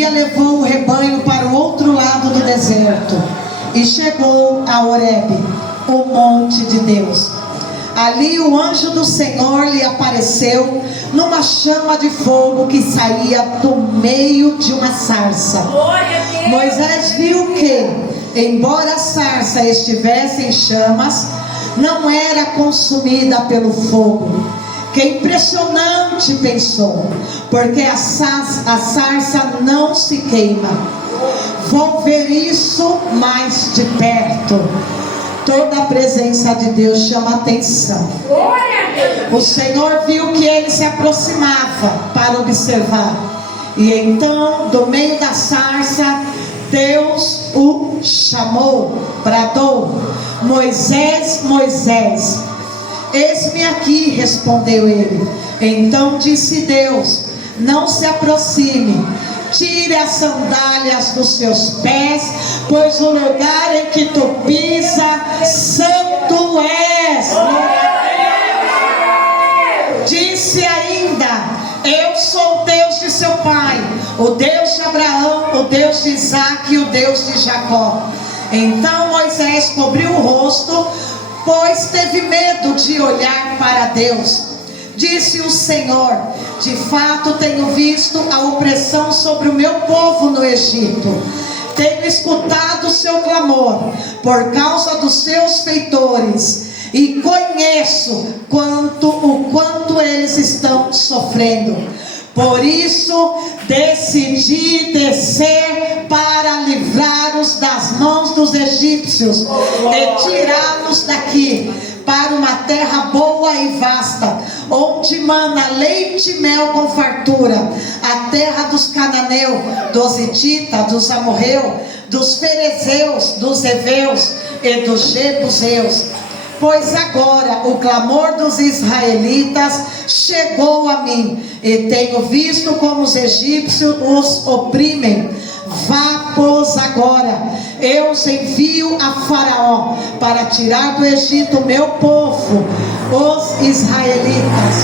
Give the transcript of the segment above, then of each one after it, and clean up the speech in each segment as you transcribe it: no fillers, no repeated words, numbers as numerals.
dia levou o rebanho para o outro lado do deserto e chegou a Horebe, o monte de Deus. Ali o anjo do Senhor lhe apareceu numa chama de fogo que saía do meio de uma sarça. Moisés viu que, embora a sarça estivesse em chamas, não era consumida pelo fogo. Que impressionante, pensou, porque a sarça não se queima. Vou ver isso mais de perto. Toda a presença de Deus chama atenção. O Senhor viu que ele se aproximava para observar. E então, do meio da sarça, Deus o chamou, bradou: Moisés, Moisés. Eis-me aqui, respondeu ele. Então disse Deus: não se aproxime, tire as sandálias dos seus pés, pois o lugar em que tu pisa, santo és. Disse ainda: eu sou o Deus de seu pai, o Deus de Abraão, o Deus de Isaque e o Deus de Jacó. Então Moisés cobriu o rosto, pois teve medo de olhar para Deus. Disse o Senhor: de fato tenho visto a opressão sobre o meu povo no Egito. Tenho escutado o seu clamor por causa dos seus feitores, e conheço o quanto eles estão sofrendo. Por isso decidi descer para livrá-los das mãos dos egípcios e tirá-los daqui para uma terra boa e vasta, onde mana leite e mel com fartura, a terra dos cananeus, dos hititas, dos amorreus, dos ferezeus, dos heveus e dos jebuseus. Pois agora o clamor dos israelitas chegou a mim, e tenho visto como os egípcios os oprimem. Vá, pois, agora, eu os envio a Faraó para tirar do Egito o meu povo, os israelitas.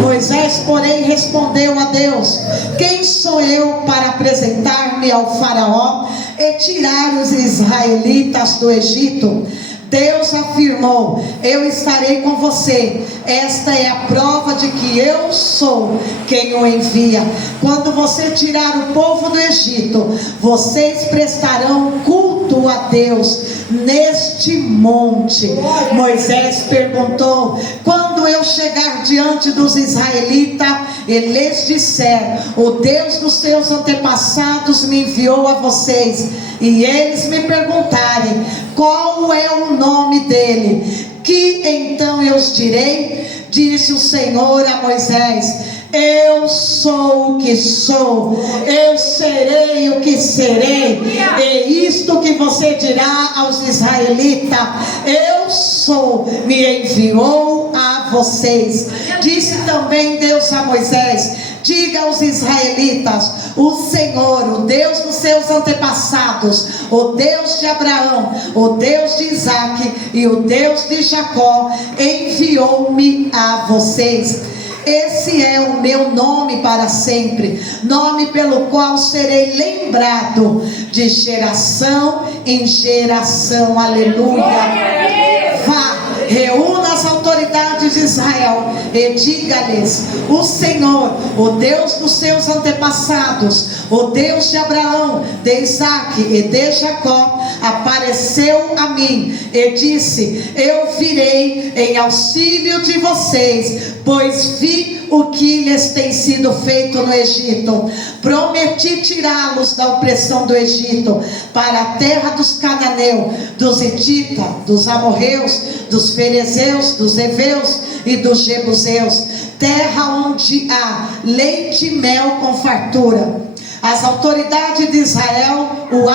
Moisés, porém, respondeu a Deus: quem sou eu para apresentar-me ao Faraó e tirar os israelitas do Egito? Deus afirmou: eu estarei com você. Esta é a prova de que eu sou quem o envia. Quando você tirar o povo do Egito, vocês prestarão culto a Deus neste monte. Moisés perguntou: quando eu chegar diante dos israelitas e lhes disser: o Deus dos seus antepassados me enviou a vocês, e eles me perguntarem qual é o nome dele, que então eu os direi? Disse o Senhor a Moisés: eu sou o que sou, eu serei o que serei. E isto que você dirá aos israelitas: eu sou, me enviou a vocês. Disse também Deus a Moisés: diga aos israelitas: o Senhor, o Deus dos seus antepassados, o Deus de Abraão, o Deus de Isaque e o Deus de Jacó, enviou-me a vocês. Esse é o meu nome para sempre, nome pelo qual serei lembrado de geração em geração. Aleluia. Vá, reúna as autoridades de Israel e diga-lhes: o Senhor, o Deus dos seus antepassados, o Deus de Abraão, de Isaque e de Jacó, apareceu a mim e disse: eu virei em auxílio de vocês, pois vi o que lhes tem sido feito no Egito. Prometi tirá-los da opressão do Egito para a terra dos cananeus, dos hititas, dos amorreus, dos ferezeus, dos heveus e dos jebuseus, terra onde há leite e mel com fartura. As autoridades de Israel o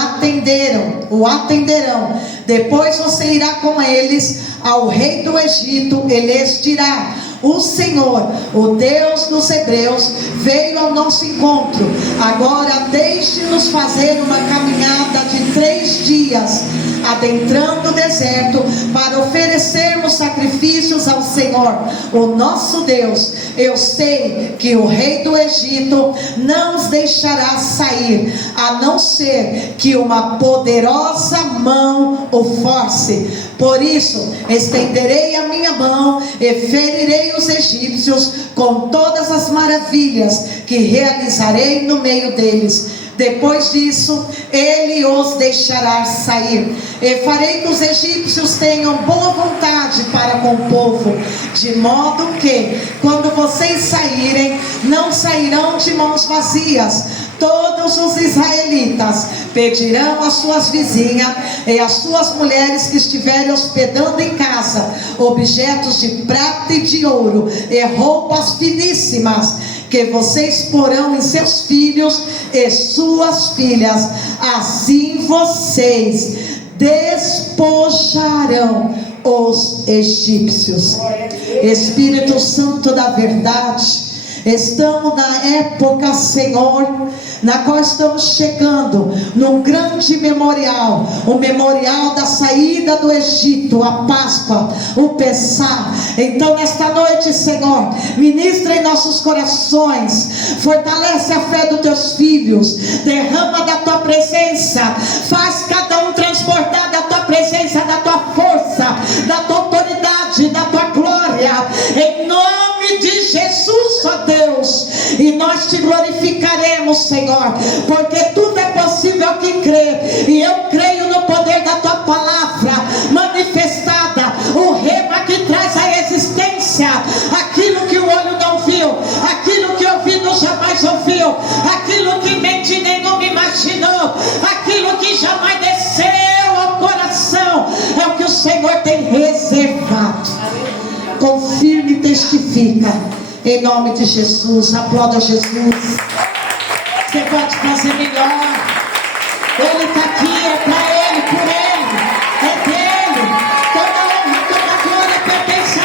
atenderão. Depois você irá com eles ao rei do Egito e lhes dirá: O Senhor, o Deus dos hebreus, veio ao nosso encontro. Agora deixe-nos fazer uma caminhada de 3 dias, adentrando o deserto, para oferecermos sacrifícios ao Senhor, o nosso Deus. Eu sei que o rei do Egito não os deixará sair, a não ser que uma poderosa mão o force. Por isso estenderei a minha mão e ferirei os egípcios com todas as maravilhas que realizarei no meio deles. Depois disso, ele os deixará sair, e farei que os egípcios tenham boa vontade para com o povo, de modo que, quando vocês saírem, não sairão de mãos vazias. Todos os israelitas pedirão às suas vizinhas e às suas mulheres que estiverem hospedando em casa objetos de prata e de ouro e roupas finíssimas, que vocês porão em seus filhos e suas filhas. Assim vocês despojarão os egípcios. Espírito Santo da verdade, estamos na época, Senhor, na qual estamos chegando num grande memorial, o memorial da saída do Egito, a Páscoa, o Pessá. Então nesta noite, Senhor, ministra em nossos corações, fortalece a fé dos teus filhos, derrama da tua presença, faz cada um transportar da tua presença, da tua força, da tua autoridade, da tua glória, em nome de Jesus, ó Deus. E nós te glorificaremos, Senhor, porque tudo é possível ao que crê. E eu creio no poder da tua palavra manifestada, o rema que traz à existência aquilo que o olho não viu, aquilo que o ouvido jamais ouviu, aquilo que mente nem nunca imaginou, aquilo que jamais desceu ao coração, é o que o Senhor tem reservado. Confirme e testifica, em nome de Jesus. Aplauda Jesus. Você pode fazer melhor. Ele está aqui, é para Ele, por Ele, é dele. Toda honra, toda glória pertence a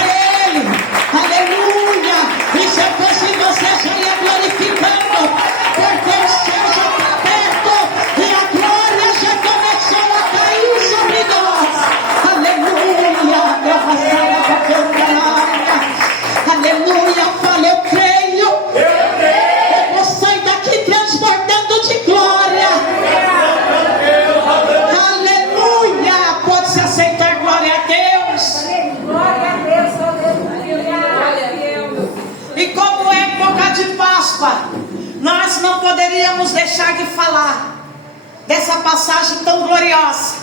Ele. Aleluia. E se eu fosse você, já ia glorificando, porque o céu já está aberto e a glória já começou a cair sobre nós. Aleluia. Aleluia. Fala, eu creio. Eu vou sair daqui transbordando de glória. Aleluia. Pode-se aceitar glória a Deus. Glória a Deus, aleluia. E como é época de Páscoa, nós não poderíamos deixar de falar dessa passagem tão gloriosa,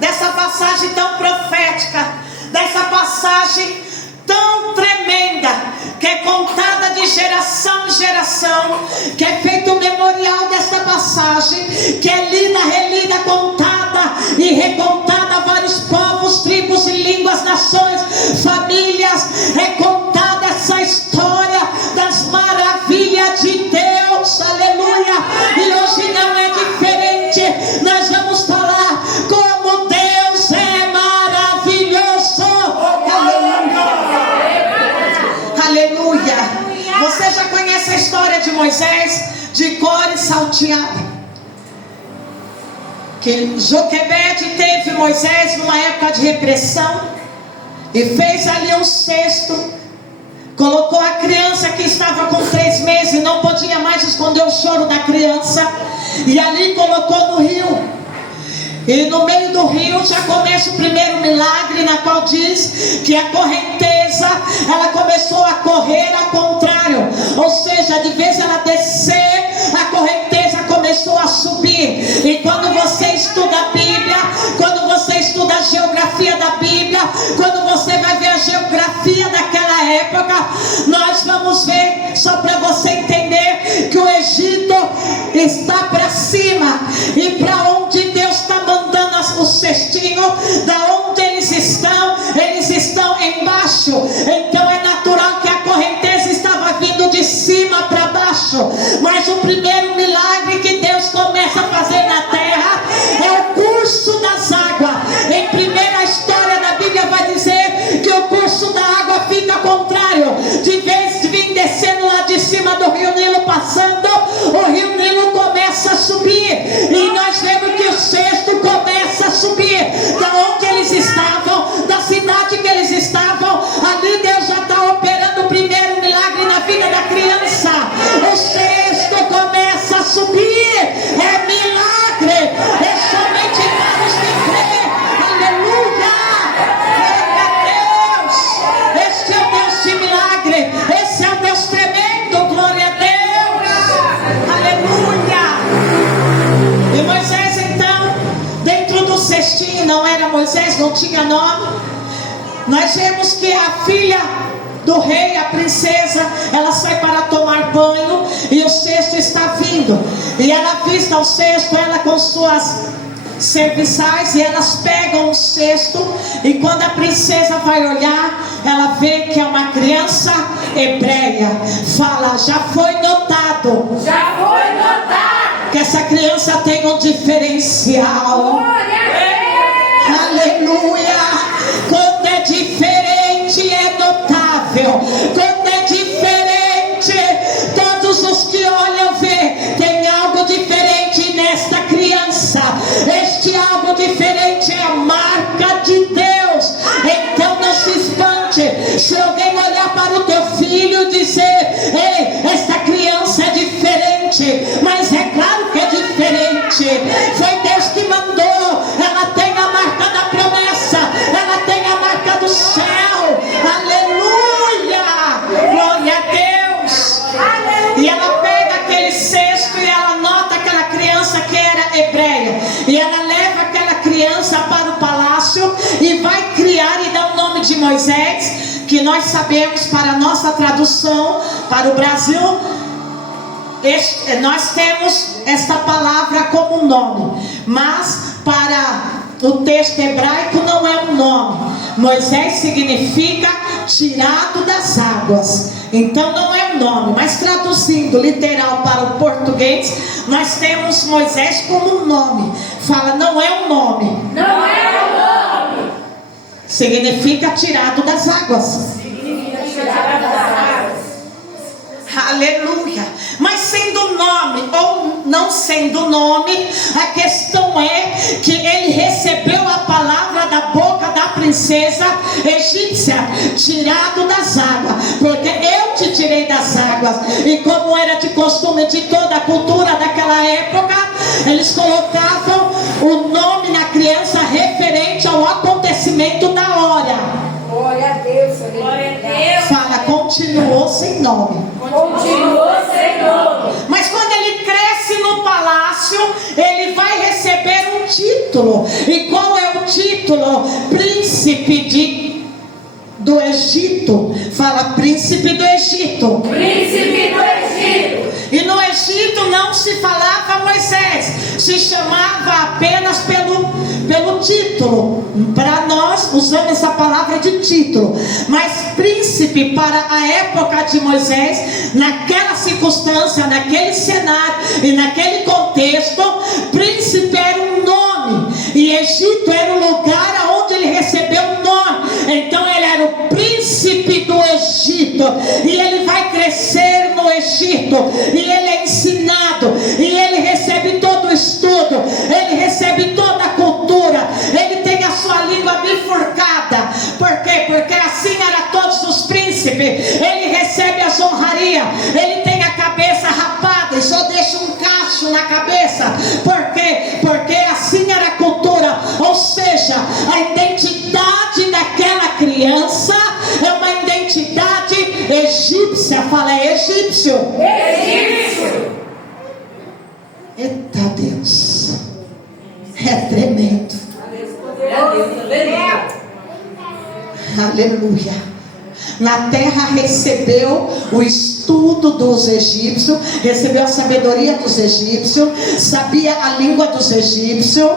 dessa passagem tão profética, dessa passagem tão tremenda, que é contada de geração em geração, que é feito um memorial desta passagem, que é lida, relida, contada e recontada a vários povos, tribos e línguas, nações, famílias. É contada essa história das maravilhas de Deus, aleluia. E hoje não é diferente. Nós vamos falar como Deus é maravilhoso. Aleluia. Você já conhece a história de Moisés, de Core salteado, que Joquebede teve Moisés numa época de repressão e fez ali um cesto, colocou a criança que estava com 3 meses e não podia mais esconder o choro da criança, e ali colocou no rio. E no meio do rio já começa o primeiro milagre, na qual diz que a correnteza, ela começou a correr ao contrário, ou seja, de vez ela descer, a correnteza começou a subir. E quando você estuda a Bíblia, quando você estuda a geografia da Bíblia, quando você vai ver a geografia daquela época, nós vamos ver, só para você entender, que o Egito está para cima, e para onde Deus está mandando o cestinho, da onde eles estão embaixo. Então é natural que a correnteza estava vindo de cima para baixo. Mas o primeiro milagre que Deus começa a fazer na terra é o curso das águas. Em primeira história da Bíblia vai dizer que o curso da água fica contrário. não tinha nome. Nós vemos que a filha do rei, a princesa, ela sai para tomar banho e o cesto está vindo. E ela avista o cesto, ela com suas serviçais, e elas pegam o cesto. E quando a princesa vai olhar, ela vê que é uma criança hebreia. Fala, já foi notado. Já foi notado. Que essa criança tem um diferencial. Glória a Deus. Aleluia. Quando é diferente é notável. Quando é diferente, todos os que olham vê, tem algo diferente nesta criança. Este algo diferente é a marca de Deus. Então não se espante se alguém olhar para o teu filho e dizer, ei, esta criança é diferente. Mas é claro que é diferente. Foi Deus que mandou. Ela tem a marca da promessa. Ela tem a marca do céu. Aleluia. Glória a Deus. E ela pega aquele cesto e ela nota aquela criança que era hebreia. E ela leva aquela criança para o palácio e vai criar e dá o nome de Moisés, que nós sabemos, para a nossa tradução para o Brasil, nós temos esta palavra como nome, mas para o texto hebraico não é um nome. Moisés significa tirado das águas. Então não é um nome, mas traduzindo literal para o português, nós temos Moisés como um nome. Fala, não é um nome. Não é o nome. Significa tirado das águas. Significa tirado das águas. Aleluia. Mas sendo nome ou não sendo nome, a questão é que ele recebeu a palavra da boca da princesa egípcia, tirado das águas, porque eu te tirei das águas. E como era de costume de toda a cultura daquela época, eles colocavam o nome na criança referente ao acontecimento da hora. Glória a Deus. Glória a Deus. Fala, continuou sem nome. Continuou sem nome. Mas quando ele cresce no palácio, ele vai receber um título. E qual é o título? Príncipe do Egito. Fala, príncipe do Egito. Príncipe do Egito. E no Egito não se falava Moisés, se chamava apenas pelo título. Para nós usamos essa palavra de título, mas príncipe para a época de Moisés, naquela circunstância, naquele cenário e naquele contexto, príncipe era um nome, e Egito era o lugar onde ele recebeu o nome. Então ele era o príncipe do Egito, e ele vai crescer no Egito, e ele é ensinado, e ele recebe todo o estudo, ele recebe toda a cultura, ele tem a sua língua bifurcada. Por quê? Porque assim eram todos os príncipes. Ele recebe as honrarias, ele tem a cabeça rapada e só deixa um cacho na cabeça. Por quê? Porque assim era a cultura. Ou seja, a identidade daquela criança é uma identidade egípcia. Fala, é egípcio. Egípcio. Eita Deus, é tremendo. Aleluia. Na terra recebeu o estudo dos egípcios, recebeu a sabedoria dos egípcios, sabia a língua dos egípcios,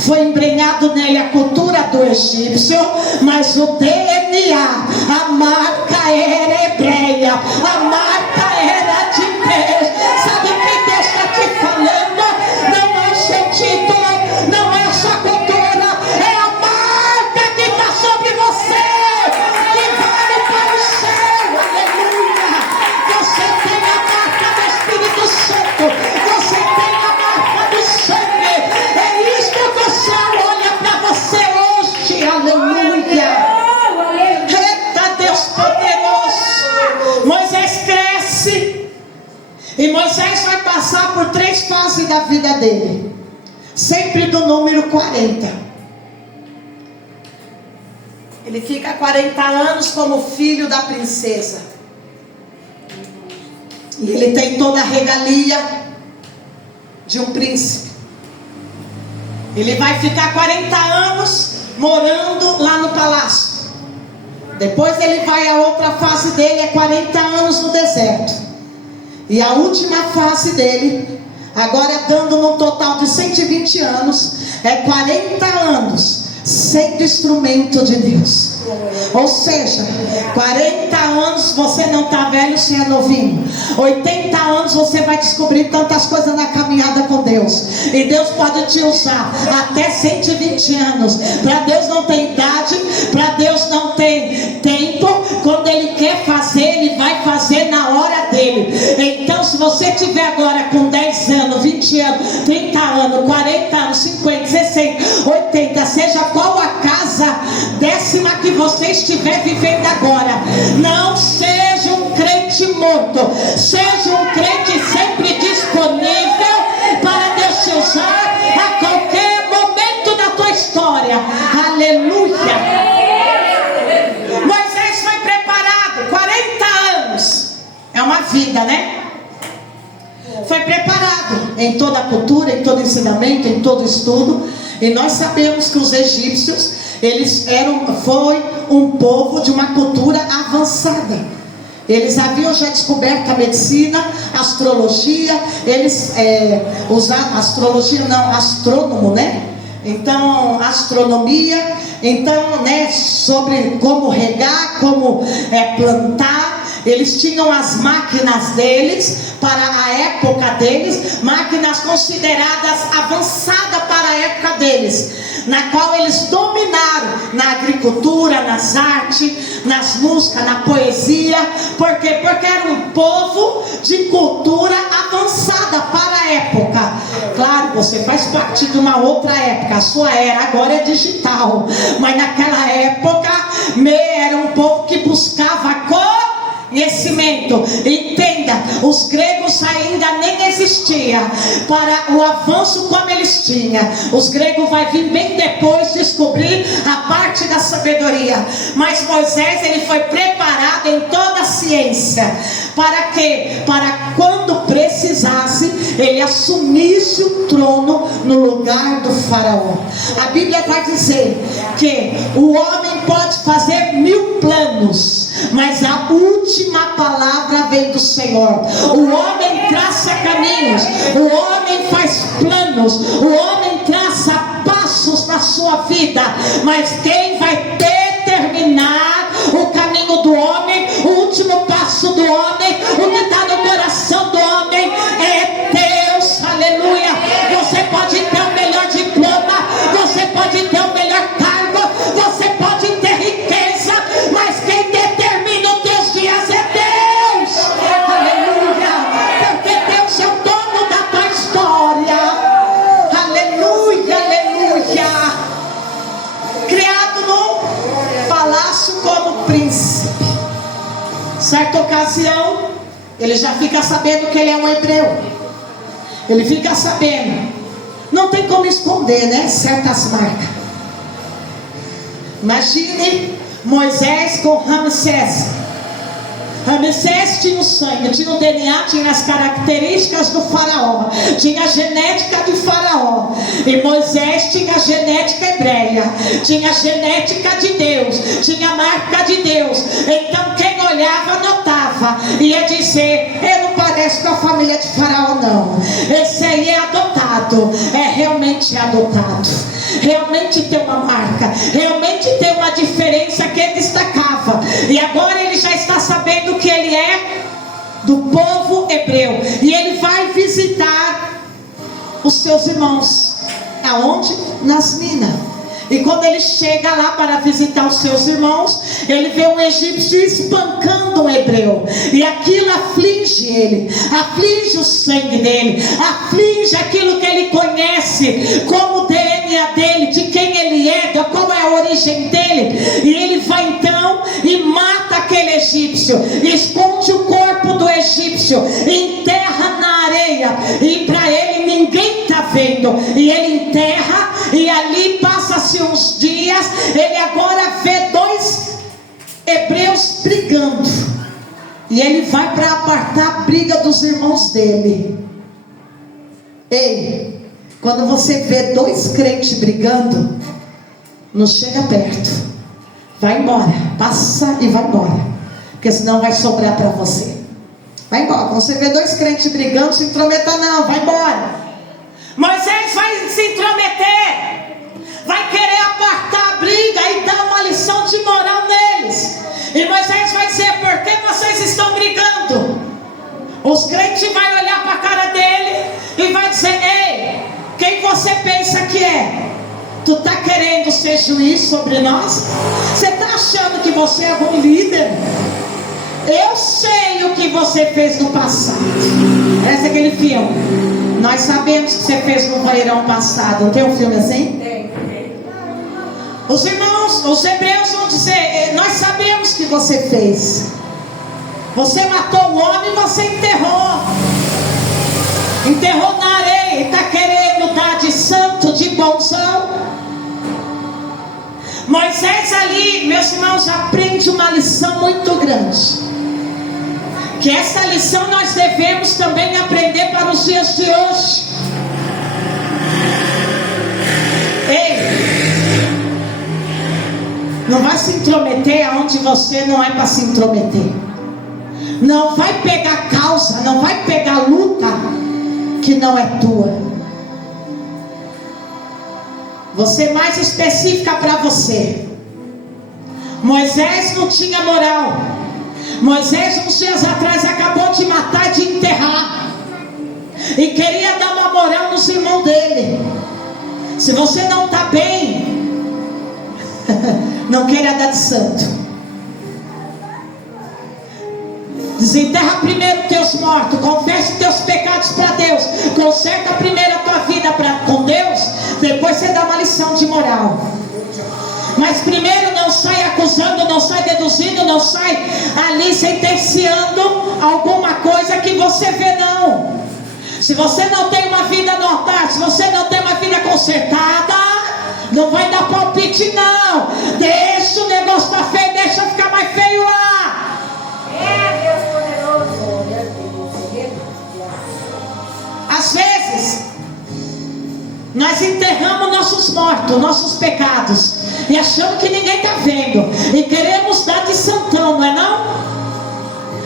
foi embrenhado nele a cultura do egípcio, mas o DNA, a marca era hebreia, a marca era de Deus. Sabe o que Deus está te falando? Não é o seu título, não é a sua cultura, é a marca que está sobre você, que vale para o céu. Aleluia. Você tem a marca do Espírito Santo, você tem a marca do sangue. É isso que o céu olha para você hoje. Aleluia. Eita Deus poderoso. Moisés cresce, e Moisés vai passar por 3 fases da vida dele, sempre do número 40. Ele fica 40 anos como filho da princesa, e ele tem toda a regalia de um príncipe. Ele vai ficar 40 anos morando lá no palácio. Depois ele vai, a outra fase dele é 40 anos no deserto. E a última fase dele, agora dando no total de 120 anos, é 40 anos sendo instrumento de Deus. Ou seja, 40 anos você não está velho, você é novinho. 80 anos você vai descobrir tantas coisas na caminhada com Deus. E Deus pode te usar até 120 anos. Para Deus não tem idade, para Deus não tem tempo. Quando Ele quer fazer, Ele vai fazer na hora dele. Então se você tiver agora com 10 anos, 20 anos, 30 anos, 40 anos, 50, 60, 80, seja qual a casa décima que você estiver vivendo agora, não seja um crente morto, seja um crente sempre disponível para Deus te usar a qualquer momento da tua história. Aleluia. Moisés foi preparado 40 anos, é uma vida, né? Foi preparado em toda a cultura, em todo ensinamento, em todo estudo. E nós sabemos que os egípcios, foi um povo de uma cultura avançada. Eles haviam já descoberto a medicina, a astrologia. Eles usavam astrologia, não, astrônomo, né? Então, astronomia. Então, né, sobre como regar, como plantar. Eles tinham as máquinas deles, para a época deles, máquinas consideradas avançadas para a época deles, na qual eles dominaram na agricultura, nas artes, nas músicas, na poesia. Por quê? Porque era um povo de cultura avançada para a época. Claro, você faz parte de uma outra época, a sua era agora é digital, mas naquela época era um povo que buscava conhecimento. Entenda, os gregos ainda nem existiam para o avanço como eles tinham. Os gregos vai vir bem depois descobrir a parte da sabedoria. Mas Moisés, ele foi preparado em toda a ciência. Para quê? Para quando precisasse, ele assumisse o trono no lugar do faraó. A Bíblia vai dizer que o homem pode fazer 1000 planos, mas a última palavra vem do Senhor. O homem traça caminhos, o homem faz planos, o homem traça passos na sua vida, mas quem vai determinar o caminho do homem, o último passo do homem, o que está no coração do homem é Deus. Aleluia. Você pode ter o melhor diploma, você pode ter o melhor cargo, você pode ter riqueza, mas quem determina os teus dias é Deus. Aleluia. Porque Deus é o dono da tua história. Aleluia, aleluia. Criado no palácio como príncipe. Certa ocasião, ele já fica sabendo que ele é um hebreu. Ele fica sabendo. Não tem como esconder, né? Certas marcas. Imagine Moisés com Ramsés. Ramsés tinha o sangue, tinha o DNA, tinha as características do faraó, tinha a genética de faraó. E Moisés tinha a genética hebreia, tinha a genética de Deus, tinha a marca de Deus. Então quem olhava notava, ia dizer: ele não parece com a família de faraó não, esse aí é adotado. Realmente é adotado, realmente tem uma marca, realmente tem uma diferença que ele destacava. E agora ele já está sabendo que ele é do povo hebreu, e ele vai visitar os seus irmãos. Aonde? Nas minas. E quando ele chega lá para visitar os seus irmãos, ele vê um egípcio espancando um hebreu, e aquilo aflige ele, aflige o sangue dele, aflige aquilo que ele conhece como o DNA dele, de quem ele é, de qual é a origem dele. E ele vai então e mata aquele egípcio, esconde o corpo do egípcio, enterra na areia, e para ele ninguém está vendo, e ele enterra, e ali passa-se uns dias, ele agora vê 2 hebreus brigando, e ele vai para apartar a briga dos irmãos dele. Ei, quando você vê 2 crentes brigando, não chega perto. Vai embora, passa e vai embora, porque senão vai sobrar para você. Vai embora. Quando você vê dois crentes brigando, se intrometa não, vai embora. Moisés vai se intrometer, vai querer apartar a briga e dar uma lição de moral neles. E Moisés vai dizer: por que vocês estão brigando? Os crentes vão olhar para a cara dele e vai dizer: ei, quem você pensa que é? Tu está querendo ser juiz sobre nós? Você está achando que você é algum líder? Eu sei o que você fez no passado. Esse é aquele filme. Nós sabemos o que você fez no verão passado. Não tem um filme assim? Tem. Os irmãos, os hebreus vão dizer: nós sabemos o que você fez. Você matou o homem e você enterrou. Enterrou na areia. Está querendo dar de santo, de bonzão. Moisés ali, meus irmãos, aprende uma lição muito grande. Que essa lição nós devemos também aprender para os dias de hoje. Ei, não vai se intrometer aonde você não é para se intrometer. Não vai pegar causa, não vai pegar luta que não é tua. Você mais específica para você. Moisés não tinha moral. Moisés, uns dias atrás, acabou de matar e de enterrar. E queria dar uma moral nos irmãos dele. Se você não está bem, não queira dar de santo. Desenterra primeiro teus mortos, confesse teus pecados para Deus, conserta primeiro a tua vida com Deus, depois você dá uma lição de moral. Mas primeiro não sai acusando, não sai deduzindo, não sai ali sentenciando alguma coisa que você vê, não. Se você não tem uma vida normal, se você não tem uma vida consertada, não vai dar palpite não. Deixa o negócio tá feio, deixa ficar mais feio lá. Às vezes nós enterramos nossos mortos, nossos pecados, e achamos que ninguém está vendo, e queremos dar de santão, não é não?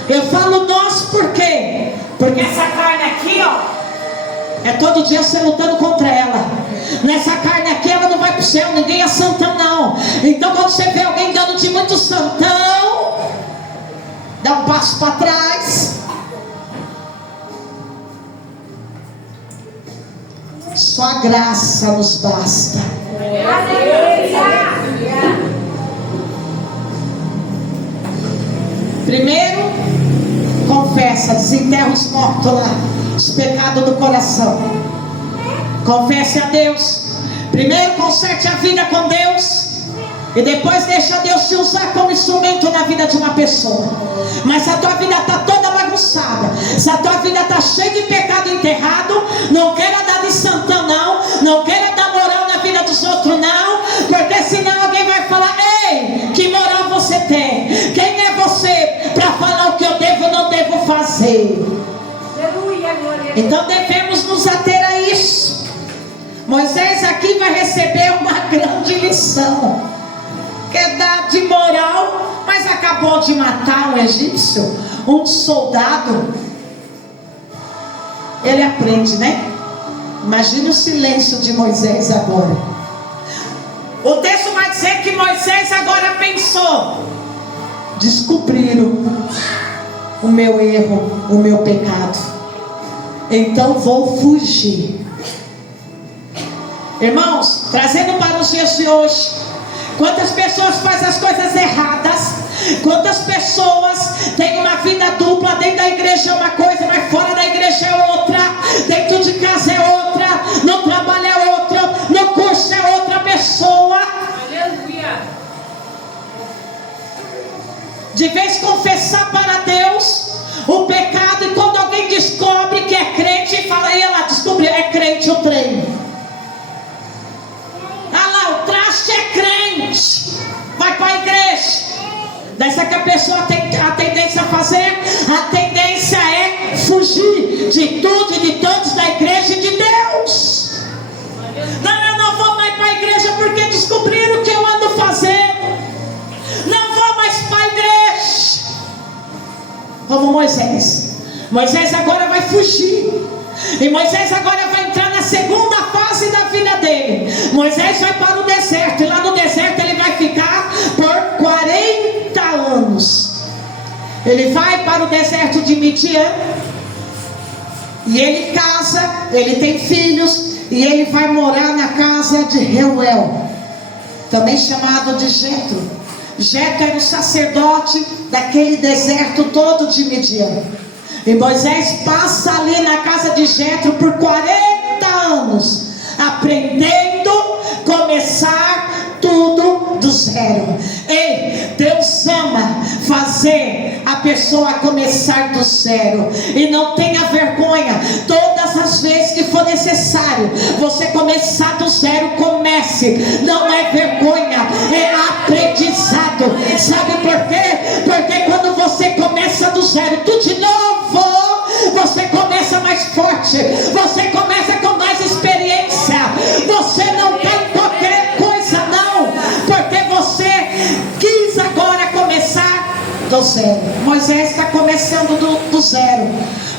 Eu falo nós por quê? Porque essa carne aqui, ó, é todo dia você lutando contra ela. Nessa carne aqui ela não vai para o céu, ninguém é santão não. Então quando você vê alguém dando de muito santão, dá um passo para trás. Só a graça nos basta. Primeiro, confessa, desenterra os mortos lá, os pecados do coração. Confesse a Deus. Primeiro, conserte a vida com Deus, e depois deixa Deus te usar como instrumento na vida de uma pessoa. Mas se a tua vida está toda bagunçada, se a tua vida está cheia de pecado enterrado, não queira dar de santão não, não queira dar moral na vida dos outros não, porque senão alguém vai falar: ei, que moral você tem? Quem é você para falar o que eu devo ou não devo fazer? Então devemos nos ater a isso. Moisés aqui vai receber uma grande lição. Quer dar de moral, mas acabou de matar um egípcio, um soldado. Ele aprende, né? Imagina o silêncio de Moisés agora. O texto vai dizer que Moisés agora pensou: descobriram o meu erro, o meu pecado, então vou fugir. Irmãos, trazendo para os dias de hoje, quantas pessoas fazem as coisas erradas? Quantas pessoas têm uma vida dupla? Dentro da igreja é uma coisa, mas fora da igreja é outra. Dentro de casa é outra. No trabalho é outra. No curso é outra pessoa. Aleluia. De vez confessar para Deus o pecado, e quando alguém descobre que é crente, fala: e ela descobriu, é crente o trem. Ah lá, o traste é crente, vai para a igreja. Daí sabe que a pessoa tem a tendência a fazer? A tendência é fugir de tudo e de todos da igreja e de Deus. Não, eu não vou mais para a igreja porque descobriram que eu como Moisés. Moisés agora vai fugir. E Moisés agora vai entrar na segunda fase da vida dele. Moisés vai para o deserto. E lá no deserto ele vai ficar por 40 anos. Ele vai para o deserto de Midian. E ele casa, ele tem filhos. E ele vai morar na casa de Reuel, também chamado de Jetro. Jetro era o sacerdote daquele deserto todo de Midian. E Moisés passa ali na casa de Jetro por 40 anos, aprendendo a começar tudo do zero. Ei, Deus ama fazer a pessoa começar do zero. E não tenha vergonha. Todas as vezes que for necessário você começar do zero, comece. Não é vergonha, é aprendizado. Sabe por quê? Porque quando você começa do zero, tudo de novo, você começa mais forte, você começa com mais experiência. Você não tem qualquer coisa, não, porque você quis agora começar do zero. Moisés está começando do zero,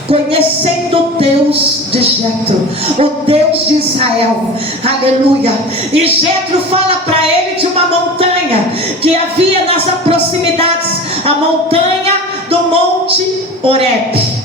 conhecendo o Deus de Jetro, o Deus de Israel. Aleluia. E Jetro fala para ele de uma montanha que havia nas proximidades, a montanha do Monte Horebe.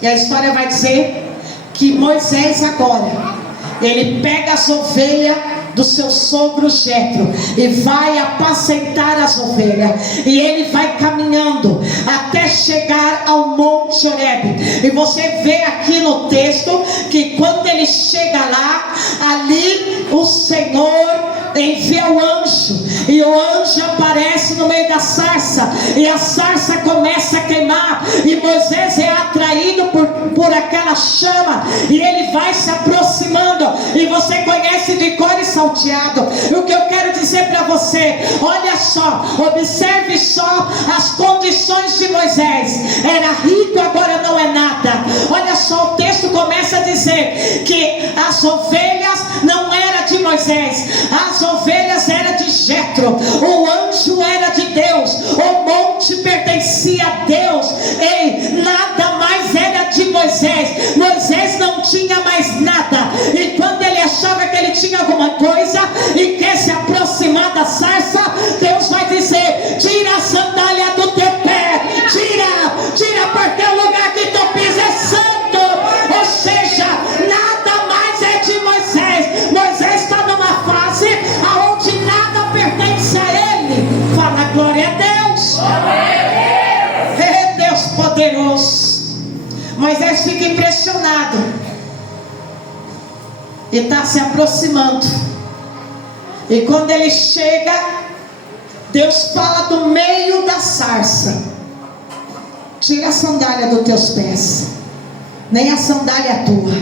E a história vai dizer que Moisés agora, ele pega as ovelhas do seu sogro Jetro e vai apacentar as ovelhas. E ele vai caminhando até chegar ao Monte Horebe. E você vê aqui no texto que quando ele chega lá, ali o Senhor envia o anjo, e o anjo aparece no meio da sarça, e a sarça começa a queimar, e Moisés é atraído por aquela chama, e ele vai se aproximando, e você conhece de cor e salteado. O que eu quero dizer para você, olha só, observe só as condições de Moisés. Era rico, agora não é nada. Olha só, o texto começa a dizer que as ovelhas não eram de Moisés, as ovelhas eram de Jetro, o anjo era de Deus, o monte pertencia a Deus. Ei, nada mais era de Moisés. Moisés não tinha mais nada, e quando ele achava que ele tinha alguma coisa e quer se aproximar da sarça, Deus vai dizer: tira a sandália do teu pé, tira, porque o lugar que tu pisa é santo. Ou seja, nada mais é de Moisés. Moisés está numa fase aonde nada pertence a ele. Fala glória a Deus. É Deus poderoso. Moisés fica impressionado e está se aproximando. E quando ele chega, Deus fala do meio da sarça: tira a sandália dos teus pés. Nem a sandália é tua,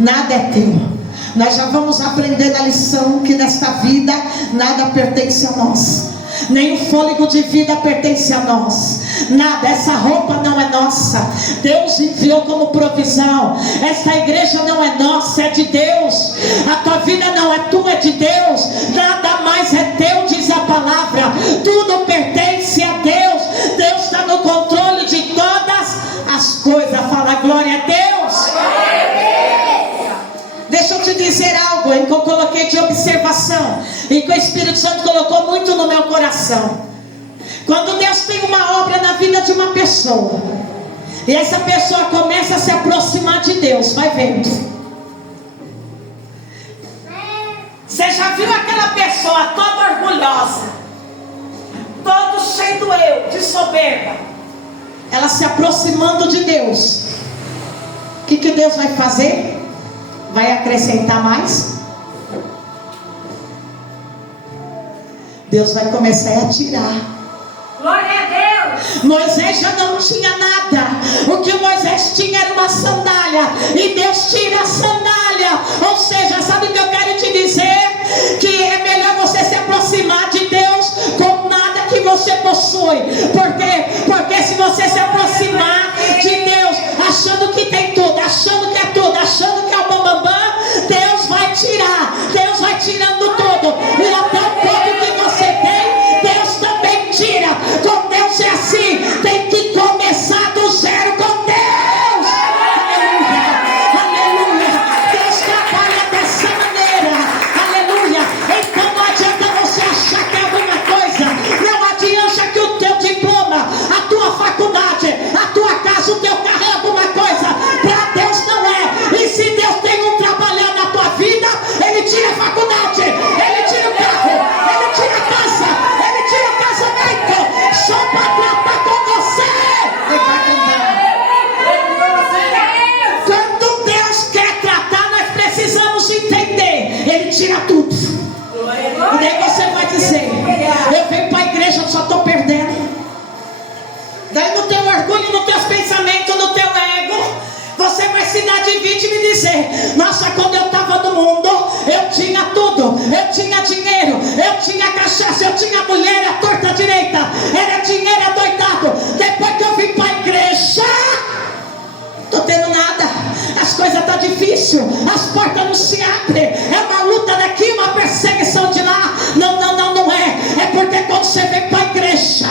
nada é teu. Nós já vamos aprender na lição que nesta vida nada pertence a nós, nem o fôlego de vida pertence a nós, nada. Essa roupa não é nossa, Deus enviou como provisão. Esta igreja não é nossa, é de Deus. A tua vida não é tua, é de Deus. Nada mais é teu, diz a palavra. Tudo pertence a Deus. Deus está no controle de todas as coisas. Fala glória a Deus. Deixa eu te dizer algo que eu coloquei de observação e que o Espírito Santo colocou muito no meu coração. Quando Deus tem uma obra na vida de uma pessoa, e essa pessoa começa a se aproximar de Deus, vai vendo. Você já viu aquela pessoa toda orgulhosa, todo cheio do eu, de soberba, ela se aproximando de Deus? O que Deus vai fazer? Vai acrescentar mais? Deus vai começar a tirar. Glória a Deus. Moisés já não tinha nada. O que Moisés tinha era uma sandália, e Deus tira a sandália. Ou seja, sabe o que eu quero te dizer? Que é melhor você se aproximar de Deus com nada que você possui. Por quê? Porque se você se aproximar de Deus achando que tem tudo, achando que é tudo, achando que é o bambambam, Deus vai tirar. Deus vai tirando tudo. E até o pouco que você tem, Deus também tira. Com Deus é assim, tem que começar do tira tudo. E daí você vai dizer: eu venho para a igreja, eu só estou perdendo. Daí no teu orgulho, nos teus pensamentos, no teu ego, você vai se dar de vítima e dizer: nossa, quando eu estava no mundo, eu tinha tudo, eu tinha dinheiro, eu tinha cachaça, eu tinha mulher, a torta direita, era dinheiro adoidado. Depois que eu vim para a igreja, estou tendo nada, as coisas estão difíceis, as portas não se abrem, é uma luta daqui, uma perseguição de lá. Não é. É porque quando você vem para a igreja,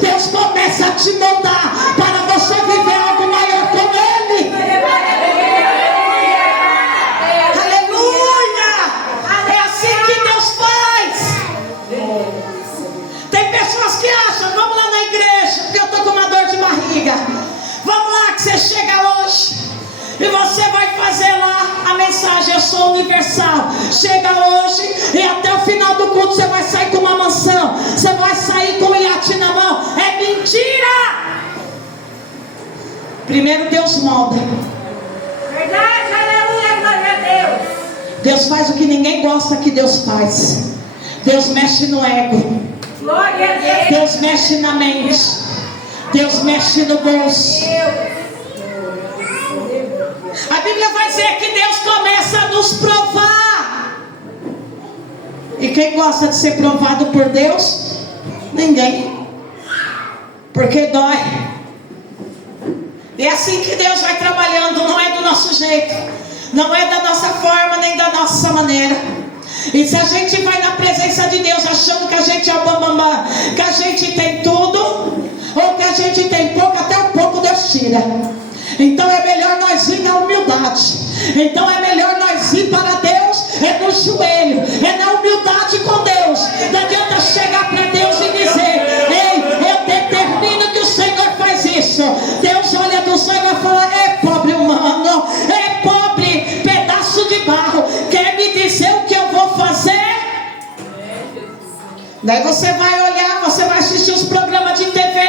Deus começa a te moldar para você viver algo maior com Ele. Aleluia! É assim que Deus faz. Tem pessoas que acham: vamos lá na igreja, porque eu estou com uma dor de barriga. Vamos lá que você chega hoje e você vai fazer lá a mensagem: eu sou universal. Chega hoje e até o final do culto você vai sair com uma mansão, você vai sair com um iate na mão. É mentira! Primeiro Deus molda. Verdade, aleluia, glória a Deus. Deus faz o que ninguém gosta que Deus faz. Deus mexe no ego. Glória a Deus. Deus mexe na mente. Deus mexe no bolso. A Bíblia vai dizer que Deus começa a nos provar. E quem gosta de ser provado por Deus? Ninguém. Porque dói. E é assim que Deus vai trabalhando. Não é do nosso jeito, não é da nossa forma, nem da nossa maneira. E se a gente vai na presença de Deus achando que a gente é o bambambam, que a gente tem tudo, ou que a gente tem pouco, até um pouco Deus tira. Então é melhor nós ir na humildade. Então é melhor nós ir para Deus, é no joelho, é na humildade com Deus. Não adianta chegar para Deus e dizer: ei, eu determino que o Senhor faz isso. Deus olha do céu e fala: é pobre humano, é pobre pedaço de barro, quer me dizer o que eu vou fazer? Daí você vai olhar, você vai assistir os programas de TV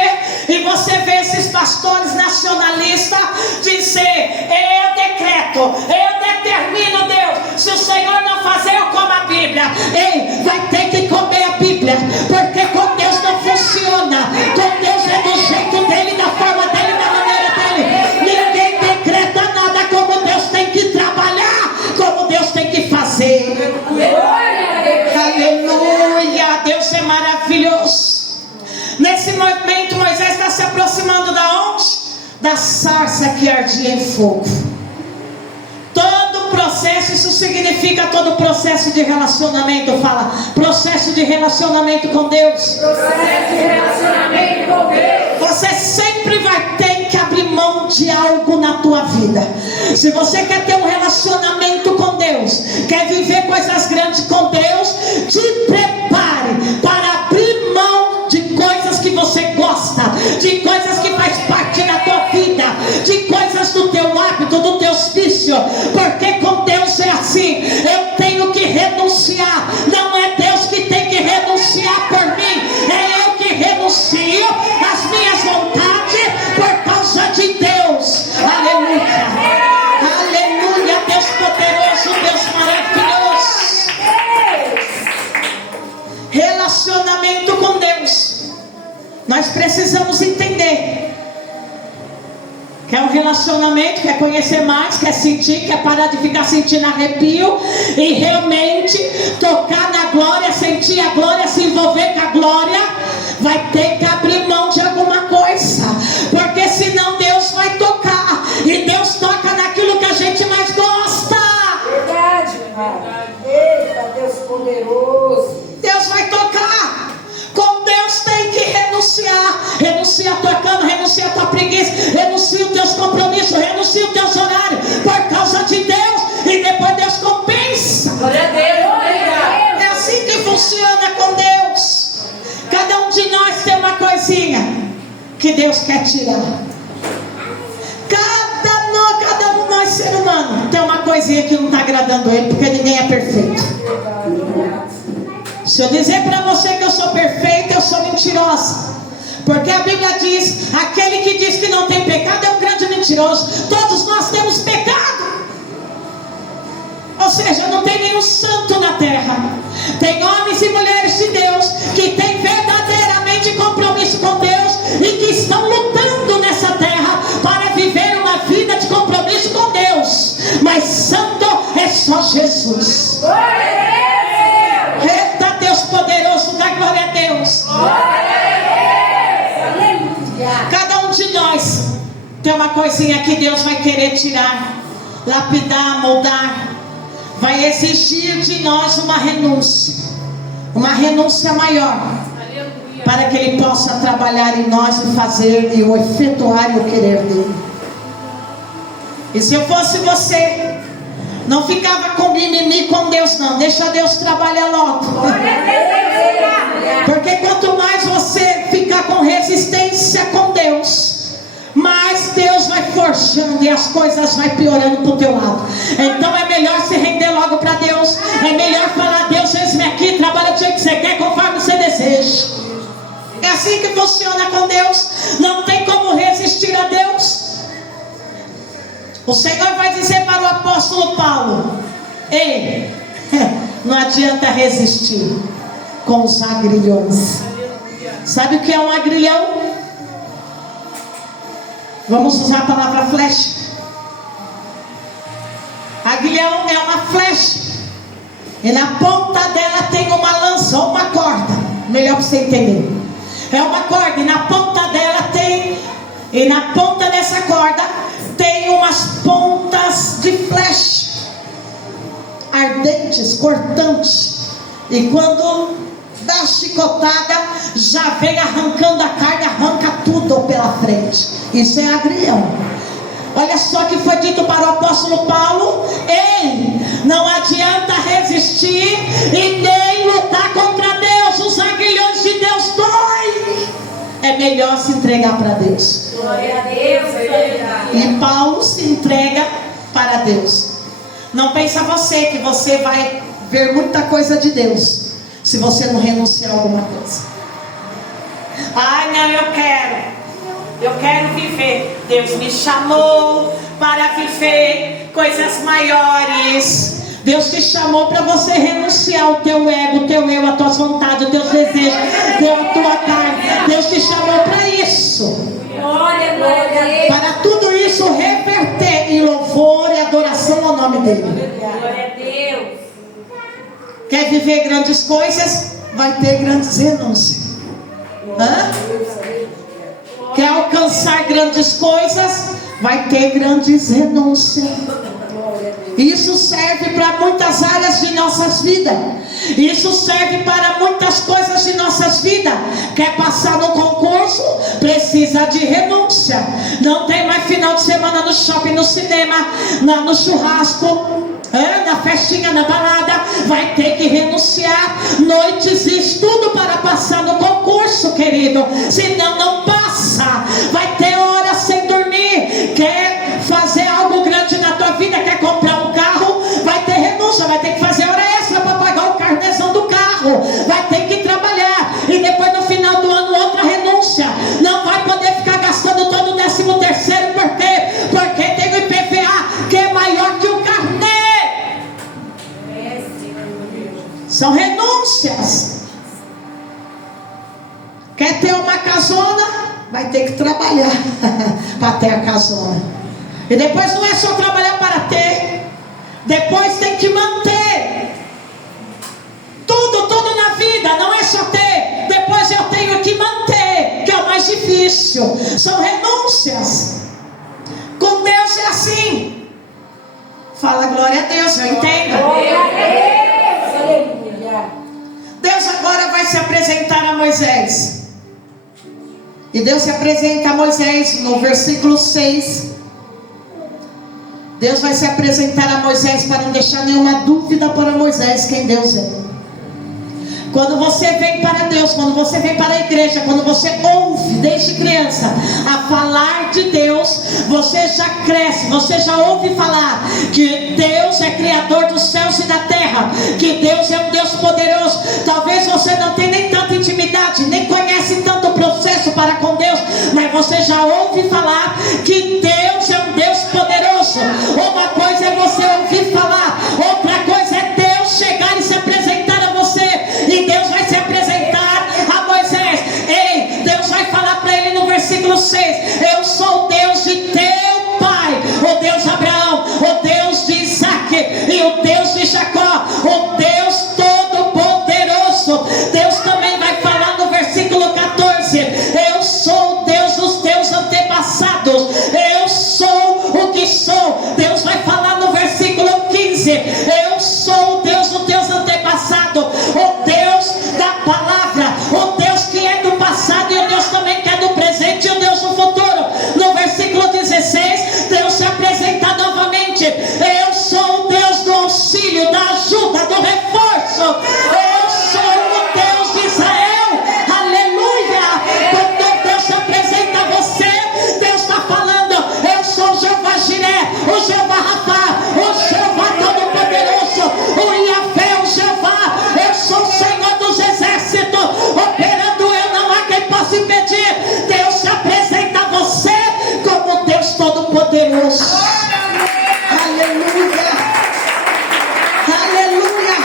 e você vê esses pastores nacionalistas dizer: eu decreto, eu determino, Deus, se o Senhor não fazer, eu como a Bíblia. Ei, vai ter que comer a Bíblia, porque com Deus não funciona. Com Deus é do jeito dele, da forma dele, da maneira dele. Ninguém decreta nada como Deus tem que trabalhar, como Deus tem que fazer. Aleluia, Deus é maravilhoso. Nesse momento Moisés está se aproximando da onde? Da sarça que ardia em fogo. Todo processo, isso significa todo processo de relacionamento. Fala: processo de relacionamento com Deus. Processo de relacionamento com Deus. Você sempre vai ter que abrir mão de algo na tua vida. Se você quer ter um relacionamento com Deus, quer viver coisas grandes com Deus, te prepare para abrir mão de coisas que você gosta, de coisas que faz parte da tua vida, de coisas do teu hábito, dos teus vícios. Porque com Deus é assim: eu tenho que renunciar. Não é Deus que tem que renunciar por mim, é eu que renuncio às minhas vontades por causa de Deus. Aleluia, aleluia. Deus poderoso, Deus maravilhoso. Relacionamento com Deus. Nós precisamos entender que é um relacionamento, quer conhecer mais, quer sentir, quer parar de ficar sentindo arrepio e realmente tocar na glória, sentir a glória, se envolver com a glória. Vai ter que abrir mão de alguma coisa, porque senão Deus vai tocar, e Deus toca naquilo que a gente mais gosta. Verdade, eita, Deus poderoso. Deus vai tocar. Com Deus tem que renunciar. Renuncia a tua cama, renuncia a tua preguiça, renuncia os teus compromissos, renuncia os teus horários por causa de Deus, e depois Deus compensa. Glória a Deus, glória a Deus. É assim que funciona com Deus. Cada um de nós tem uma coisinha que Deus quer tirar. Cada um de nós, ser humano, tem uma coisinha que não está agradando Ele, porque ninguém é perfeito. Se eu dizer para você que eu sou perfeita, eu sou mentirosa. Porque a Bíblia diz: aquele que diz que não tem pecado é um grande mentiroso. Todos nós temos pecado. Ou Ou seja, não tem nenhum santo na terra. Tem homens e mulheres de Deus que têm verdadeiramente compromisso com Deus e que estão lutando nessa terra para viver uma vida de compromisso com Deus. Mas santo é só Jesus. Eita Deus poderoso, dá glória a Deus. Cada um de nós tem uma coisinha que Deus vai querer tirar, lapidar, moldar. Vai exigir de nós uma renúncia maior, para que Ele possa trabalhar em nós e fazer e efetuar o querer dEle. E se eu fosse você, não ficava com mimimi com Deus não, deixa Deus trabalhar logo. Porque quanto mais você ficar com resistência com Deus, mais Deus vai forjando e as coisas vai piorando para o teu lado. Então é melhor se render logo para Deus. É melhor falar: Deus, eis-me aqui, trabalha do jeito que você quer, conforme você deseja. É assim que funciona com Deus. Não tem como resistir a Deus. O Senhor vai dizer para o apóstolo Paulo: ei, não adianta resistir com os agrilhões. Sabe o que é um agrilhão? Vamos usar a palavra flecha. Aguilhão é uma flecha, e na ponta dela tem uma lança ou uma corda. Melhor para você entender. É uma corda, e na ponta dela tem, e na ponta dessa corda tem umas pontas de flecha ardentes, cortantes. E quando dá chicotada, já vem arrancando a carne, arranca tudo pela frente. Isso é agrilhão. Olha só que foi dito para o apóstolo Paulo: ei, não adianta resistir e nem lutar contra Deus. Os agrilhões de Deus doem. É melhor se entregar para Deus. Glória a Deus. E Paulo se entrega para Deus. Não pensa você que você vai ver muita coisa de Deus se você não renunciar a alguma coisa. Ai, não, eu quero viver. Deus me chamou para viver coisas maiores. Deus te chamou para você renunciar o teu ego, o teu eu, as tuas vontades, os teus desejos, a tua carne. Deus te chamou para isso. Glória a Deus. Para tudo isso reverter em louvor e adoração ao nome dEle. Glória a Deus. Quer viver grandes coisas? Vai ter grandes renúncias. Hã? Quer alcançar grandes coisas? Vai ter grandes renúncias. Isso serve para muitas áreas de nossas vidas. Isso serve para muitas coisas de nossas vidas. Quer passar no concurso? Precisa de renúncia. Não tem mais final de semana no shopping, no cinema, no churrasco, na festinha, na balada. Vai ter que renunciar noites e estudo para passar no concurso, querido. Senão não passa. Vai ter horas sem dormir. Quer fazer algo grande na tua vida? Quer comprar um carro? Vai ter renúncia. Vai ter que fazer hora extra para pagar o carnezão do carro. Vai ter que trabalhar. E depois no final do ano outra renúncia. Não vai poder ficar gastando todo o 13º. Por quê? Porque tem o IPVA que é maior que o carnê. São renúncias. Quer ter uma casona? Vai ter que trabalhar para ter a casona. E depois não é só trabalhar para ter. Depois tem que manter. Tudo na vida. Não é só ter. Depois eu tenho que manter, que é o mais difícil. São renúncias. Com Deus é assim. Fala glória a Deus, eu entendo. Glória a Deus. Aleluia. Deus agora vai se apresentar a Moisés. E Deus se apresenta a Moisés no versículo 6. Deus vai se apresentar a Moisés para não deixar nenhuma dúvida para Moisés quem Deus é. Quando você vem para Deus, quando você vem para a igreja, quando você ouve desde criança a falar de Deus, você já cresce, você já ouve falar que Deus é criador dos céus e da terra, que Deus é um Deus poderoso. Talvez você não tenha nem tanta intimidade, nem conhece tanto o processo para com Deus, mas você já ouve falar que Deus é um Deus poderoso. Uma coisa é você ouvir falar, outra de Jacó, o Deus Todo-Poderoso. Deus também vai falar no versículo 14: eu sou o Deus dos teus antepassados, eu sou o que sou. Deus vai falar no versículo 15: eu sou o Deus dos teus antepassados, o Deus da palavra, o Deus que é do passado e o Deus também que é do presente e o Deus do futuro. No versículo 16, Deus se apresenta novamente: eu sou o Deus do auxílio, da ajuda, do reforço. Eu sou o Deus de Israel. Aleluia. Quando Deus se apresenta a você, Deus está falando: eu sou o Jeová Jiré, o Jeová Rafá, o Jeová Todo-Poderoso, o Iavé, o Jeová. Eu sou o Senhor dos exércitos, operando eu, não há quem possa impedir. Deus se apresenta a você como Deus Todo-Poderoso. Aleluia. Aleluia.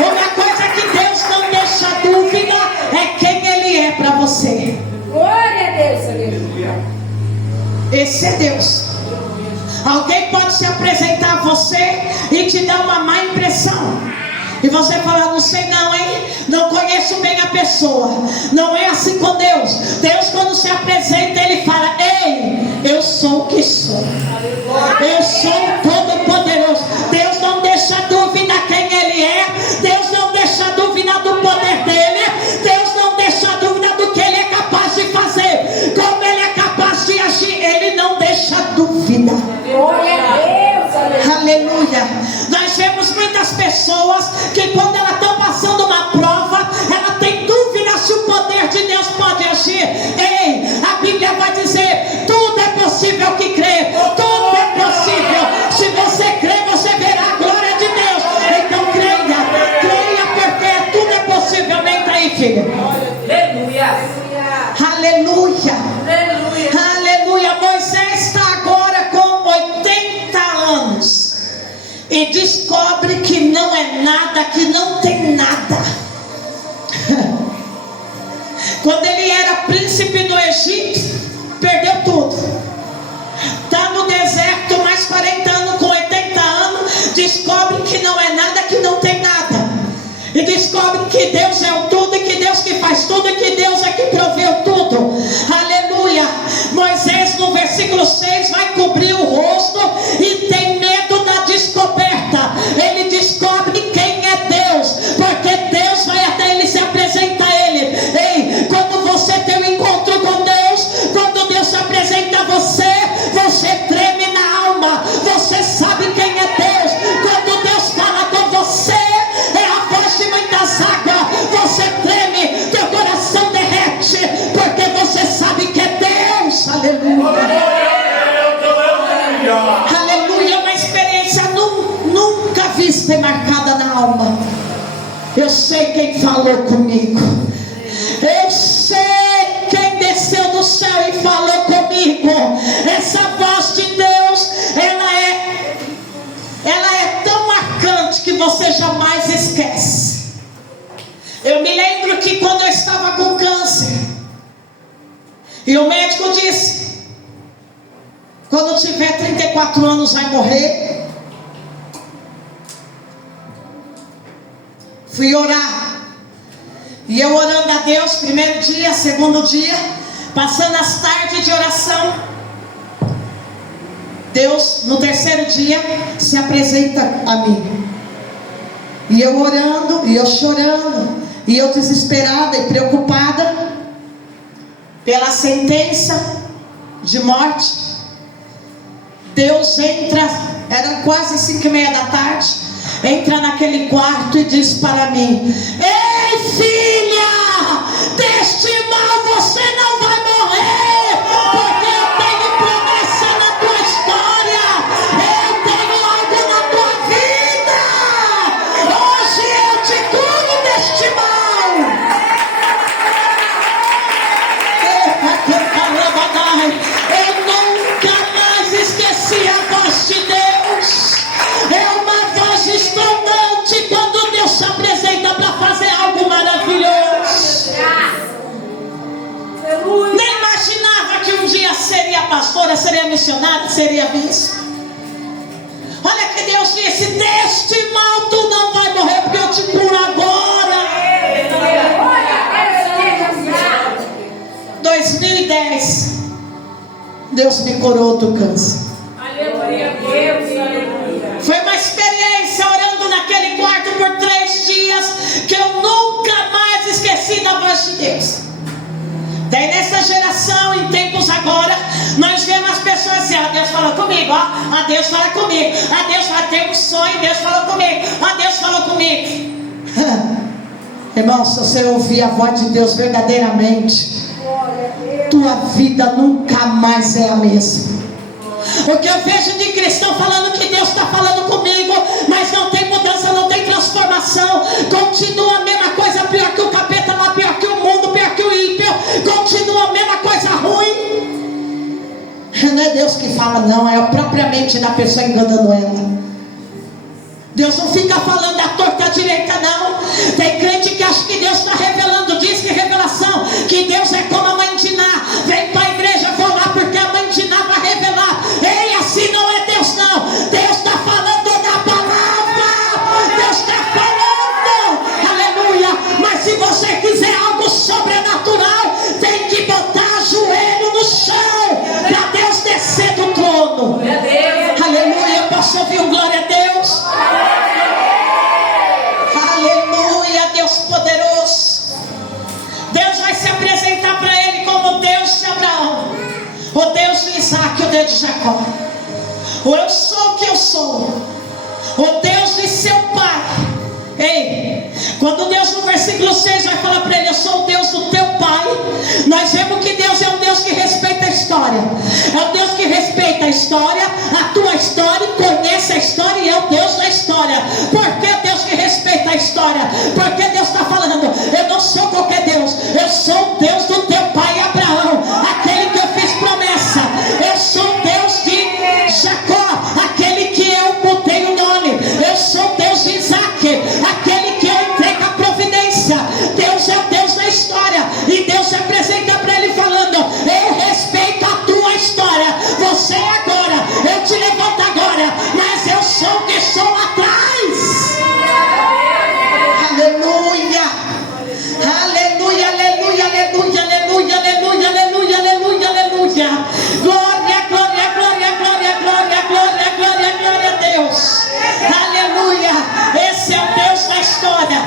Uma coisa que Deus não deixa dúvida é quem Ele é para você. Glória a Deus, aleluia. Esse é Deus. Alguém pode se apresentar a você e te dar uma má impressão, e você fala: não sei não, hein? Não conheço bem a pessoa. Não é assim com Deus. Deus, quando se apresenta, Ele fala: ei, eu sou o que sou. Eu sou o Todo-Poderoso. Deus não deixa dúvida quem Ele é. Deus não deixa dúvida do poder dEle. Deus não deixa dúvida do que Ele é capaz de fazer, como Ele é capaz de agir. Ele não deixa dúvida. Glória a Deus, Aleluia. Nós vemos muitas pessoas que, quando elas estão passando uma prova, ela tem dúvida se o poder de Deus pode agir. Ei, a Bíblia vai dizer: tudo é possível que crê. Tudo é possível. Se você crê, você verá a glória de Deus. Então creia, porque tudo é possível. Entra aí, filha. aleluia. Aleluia. Aleluia. Aleluia. Moisés está agora com 80 anos e descobre que não é nada, que não tem nada. Quando ele era príncipe do Egito, perdeu tudo. Está no deserto mais 40 anos, com 80 anos, descobre que não é nada, que não tem nada. E descobre que Deus é o tudo, e que Deus que faz tudo, e que Deus é que proveu tudo. Aleluia. Moisés, no versículo 6, vai cobrir o rosto e tem medo da descoberta. Ele descobre quem é Deus, porque Deus vai até ele, se apresenta a ele. Ei, quando você tem um encontro com Deus, quando Deus se apresenta a você, você treme na alma. Você sabe quem é Deus. Quando Deus fala com você, é a voz de muitas águas. Você treme, teu coração derrete, porque você sabe que é Deus. Aleluia. Aleluia. Uma experiência nunca vista e marcada na alma. Eu sei quem falou comigo. Eu sei quem desceu do céu e falou comigo. Essa voz de Deus, ela é tão marcante que você jamais esquece. Eu me lembro que quando eu estava com câncer, e o médico disse: quando tiver 34 anos vai morrer. Fui orar, e eu orando a Deus, primeiro dia, segundo dia, passando as tardes de oração, Deus no terceiro dia se apresenta a mim, e eu orando, e eu chorando, e eu desesperada e preocupada pela sentença de morte. Deus entra, era quase 5:30 da tarde, entra naquele quarto e diz para mim: ei, filha, deste mal você não vai morrer, porque eu tenho promessa na tua história, eu tenho algo na tua vida. Hoje eu te curo deste mal. Eu nunca mais esqueci a voz de Deus. É uma voz estronante quando Deus se apresenta para fazer algo maravilhoso. Nem imaginava que um dia seria pastora, seria missionária, seria bispo. Olha que Deus disse: deste mal tu Deus me curou do câncer. Aleluia, Deus, aleluia. Foi uma experiência orando naquele quarto por 3 dias que eu nunca mais esqueci da voz de Deus. Daí nessa geração, em tempos agora, nós vemos as pessoas dizer: Deus falou comigo, ó, Deus fala comigo, Deus vai ter um sonho, Deus falou comigo, Deus falou comigo. Irmão, se você ouvir a voz de Deus verdadeiramente, tua vida nunca mais é a mesma. Porque eu vejo de cristão falando que Deus está falando comigo, mas não tem mudança, não tem transformação, continua a mesma coisa, pior que o capeta, pior que o mundo, pior que o ímpio, continua a mesma coisa ruim. Não é Deus que fala, não, é propriamente da pessoa enganando ela. Deus não fica falando da torta direita, não. Tem crente que acha que Deus está revelando, diz que revelação, que Deus é como a mãe de Ná, vem para a igreja, vou lá porque a mãe de Ná vai revelar. Ei, assim não é Deus, não. Deus está falando da palavra, Deus está falando, aleluia. Mas se você quiser algo sobrenatural, tem que botar joelho no chão para Deus descer do trono. Aleluia. Eu posso ouvir um glória a Deus? Aleluia, Deus poderoso. Deus vai se apresentar para ele como o Deus de Abraão, o Deus de Isaac, o Deus de Jacó. O eu sou o que eu sou, o Deus de seu pai. Ei, quando Deus no versículo 6 vai falar para ele: eu sou o Deus do teu pai, nós vemos que Deus é um Deus que respeita a história. É o Deus que respeita a história, a tua história, conhece a história e é o Deus da história. Por que Deus que respeita a história? Porque Deus está falando: eu não sou qualquer Deus, eu sou o Deus do teu pai Abraão, aquele que eu fiz promessa. Eu sou o Deus de Jacó, aquele que eu mudei o nome. Eu sou o Deus de Isaac, aquele que eu entrego a providência. Deus é o Deus da história. E Deus se apresenta para ele falando: eu respeito a tua história. Você é agora, eu te levanto agora, mas eu sou o que sou lá atrás. Aleluia, aleluia, aleluia, aleluia, aleluia, aleluia, aleluia, aleluia, aleluia. Glória, glória, glória, glória, glória, glória, glória, glória a Deus. Aleluia. Esse é o Deus da história.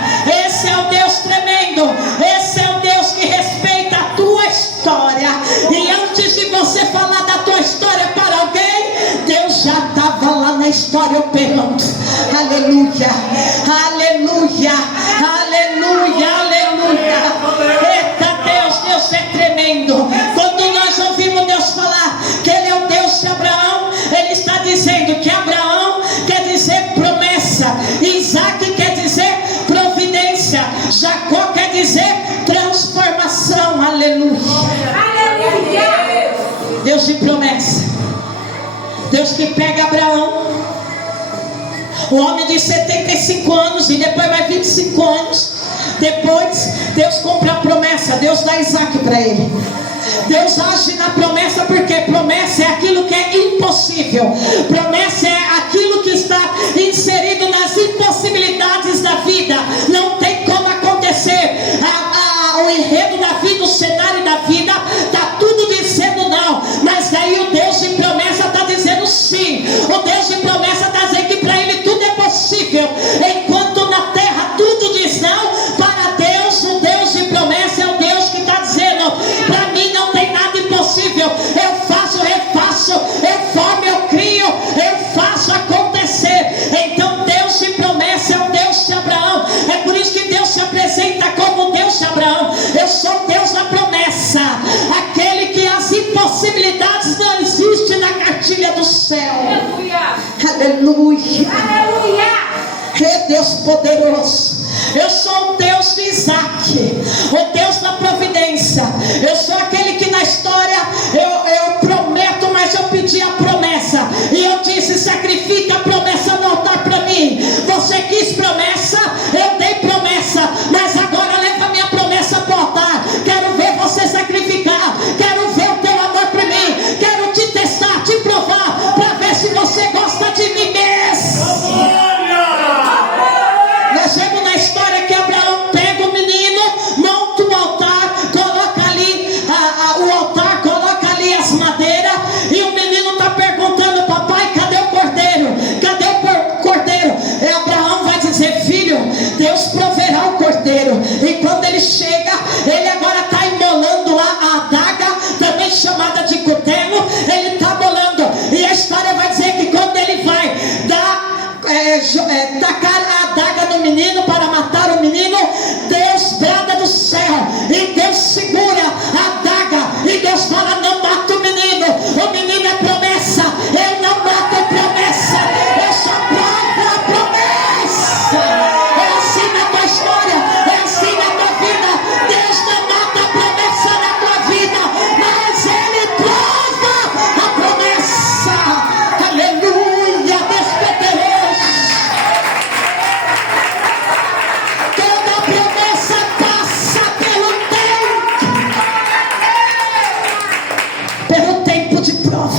Esse é o Deus tremendo. Esse é o Deus que respeita a tua história. E antes de você falar da tua história para alguém, Deus já estava lá na história operando. Aleluia, aleluia, aleluia, aleluia. Eita Deus, Deus é tremendo. Quando nós ouvimos Deus falar que Ele é o Deus de Abraão, Ele está dizendo que Abraão quer dizer promessa, Isaac quer dizer providência, Jacó quer dizer transformação. Aleluia, aleluia. Deus de promessa, Deus que pega Abraão, o homem de 75 anos, e depois vai 25 anos depois, Deus cumpre a promessa, Deus dá Isaac para ele. Deus age na promessa, porque promessa é aquilo que é impossível, promessa é aquilo que está inserido nas impossibilidades da vida. Não tem como acontecer. O enredo da vida, o cenário da vida, está tudo dizendo não, mas daí o Deus de promessa está dizendo sim. O Deus de promessa está dizendo que para ele tudo é possível. Enquanto na terra tudo diz não, para Deus, o Deus de promessa é o Deus que está dizendo: para mim não tem nada impossível. Eu faço, refaço, eu formo, eu crio, eu faço acontecer. Então Deus de promessa é o Deus de Abraão. É por isso que Deus se apresenta como o Deus de Abraão. Eu sou o Deus da promessa, aquele que as impossibilidades não existem na cartilha do céu. Aleluia, aleluia, aleluia. É Deus poderoso. Eu sou o Deus de Isaac, o Deus da providência. Eu sou aquele que na história eu prometo, mas eu pedi a promessa, e eu disse: sacrifica a promessa no altar para mim. Você quis promessa, eu dei promessa, mas agora leva a minha promessa para o altar. Quero ver você sacrificar, quero ver o teu amor por mim, quero te testar, te provar, para ver se você gosta de mim mesmo. Nós vemos na história que Abraão pega o menino, monta o altar, coloca ali o altar, coloca Deus proverá o cordeiro. E quando ele chega, ele agora está imolando lá a adaga, também chamada de cutelo. Ele está molando, e a história vai dizer que quando ele vai tacar a adaga no menino para matar o menino, Deus brada do céu, e Deus segura a adaga, e Deus fala: não mata o menino é promessa, eu não mato a promessa, eu só provo a promessa. É assim na tua história, é assim na tua vida. Deus não mata a promessa na tua vida, mas Ele prova a promessa. Aleluia, Deus poderoso. Toda promessa passa pelo tempo de prova.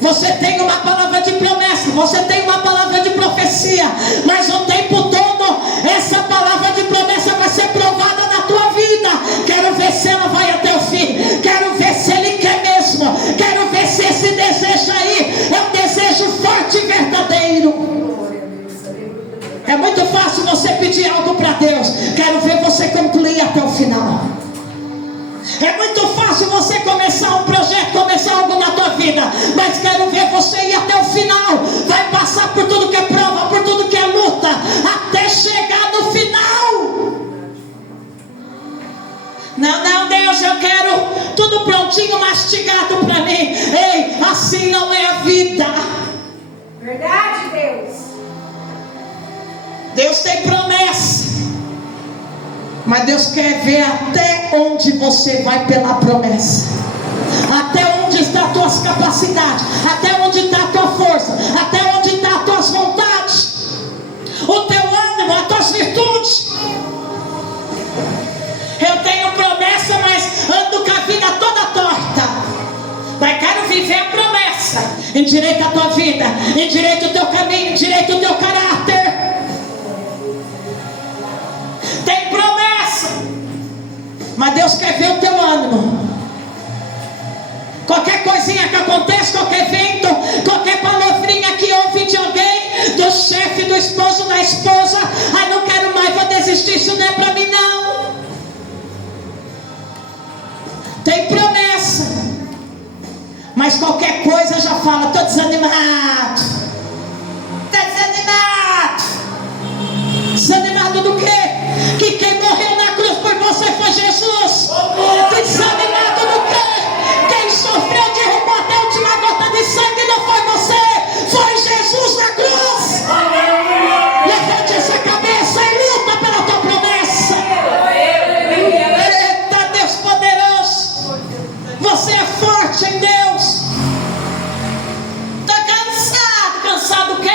Você tem uma palavra de promessa, você tem uma palavra de profecia, mas o tempo todo essa palavra de promessa vai ser provada na tua vida. Quero ver se ela vai até o fim, quero ver se Ele quer mesmo, quero ver se esse desejo aí é um desejo forte e verdadeiro. É muito fácil você pedir algo para Deus, quero ver você concluir até o final. É muito fácil você começar um projeto, começar algo na tua vida, mas quero ver você ir até o final. Vai passar por tudo que é prova, por tudo que é luta, até chegar no final. Não, Deus, eu quero tudo prontinho, mastigado para mim. Ei, assim não é a vida. Verdade, Deus. Deus tem promessa, mas Deus quer ver até onde você vai pela promessa. Até onde estão as tuas capacidades, até onde está a tua força, até onde estão as tuas vontades, o teu ânimo, as tuas virtudes. Eu tenho promessa, mas ando com a vida toda torta. Mas quero viver a promessa. Endireita a tua vida, endireita o teu caminho, endireita o teu caráter. Tem promessa, mas Deus quer ver o teu ânimo. Qualquer coisinha que acontece, qualquer vento, qualquer palavrinha que ouve de alguém, do chefe, do esposo, da esposa: ai, não quero mais, vou desistir, isso não é para mim não. Tem promessa, mas qualquer coisa já fala: estou desanimado. Está desanimado. Desanimado do quê? Que quem morreu na cruz por você foi Jesus. Desanimado do quê? Quem sofreu, derrubou até a última gota de sangue, não foi você, foi Jesus na cruz. Levante essa cabeça e luta pela tua promessa. Eita, Deus poderoso. Você é forte em Deus. Está cansado? Cansado o quê?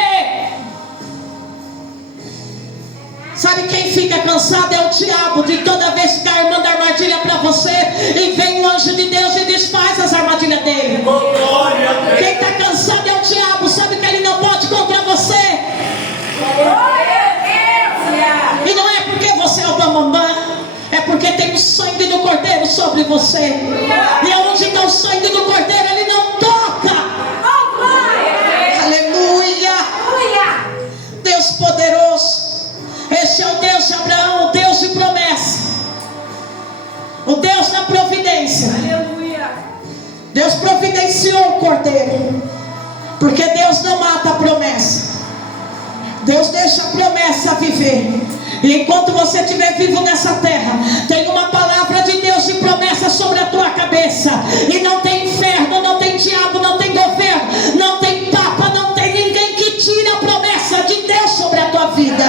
Sabe quem fica cansado? É o diabo, de toda vez que está armando armadilha para você, e vem o anjo de Deus e desfaz as armadilhas dele. Quem está cansado é o diabo, sabe que ele não pode contra você. E não é porque você é o bambambam, é porque tem o sangue do cordeiro sobre você. E onde está o sangue do cordeiro, ele não toca. Aleluia. Deus poderoso. Este é o Deus de Abraão, o Deus de promessa, o Deus da providência. Aleluia. Deus providenciou o cordeiro, porque Deus não mata a promessa. Deus deixa a promessa viver. E enquanto você estiver vivo nessa terra, tem uma palavra de Deus de promessa sobre a tua cabeça. E não tem inferno, não tem diabo, não tem governo, não tem papa, não tem ninguém que tire a promessa de Deus sobre a tua vida.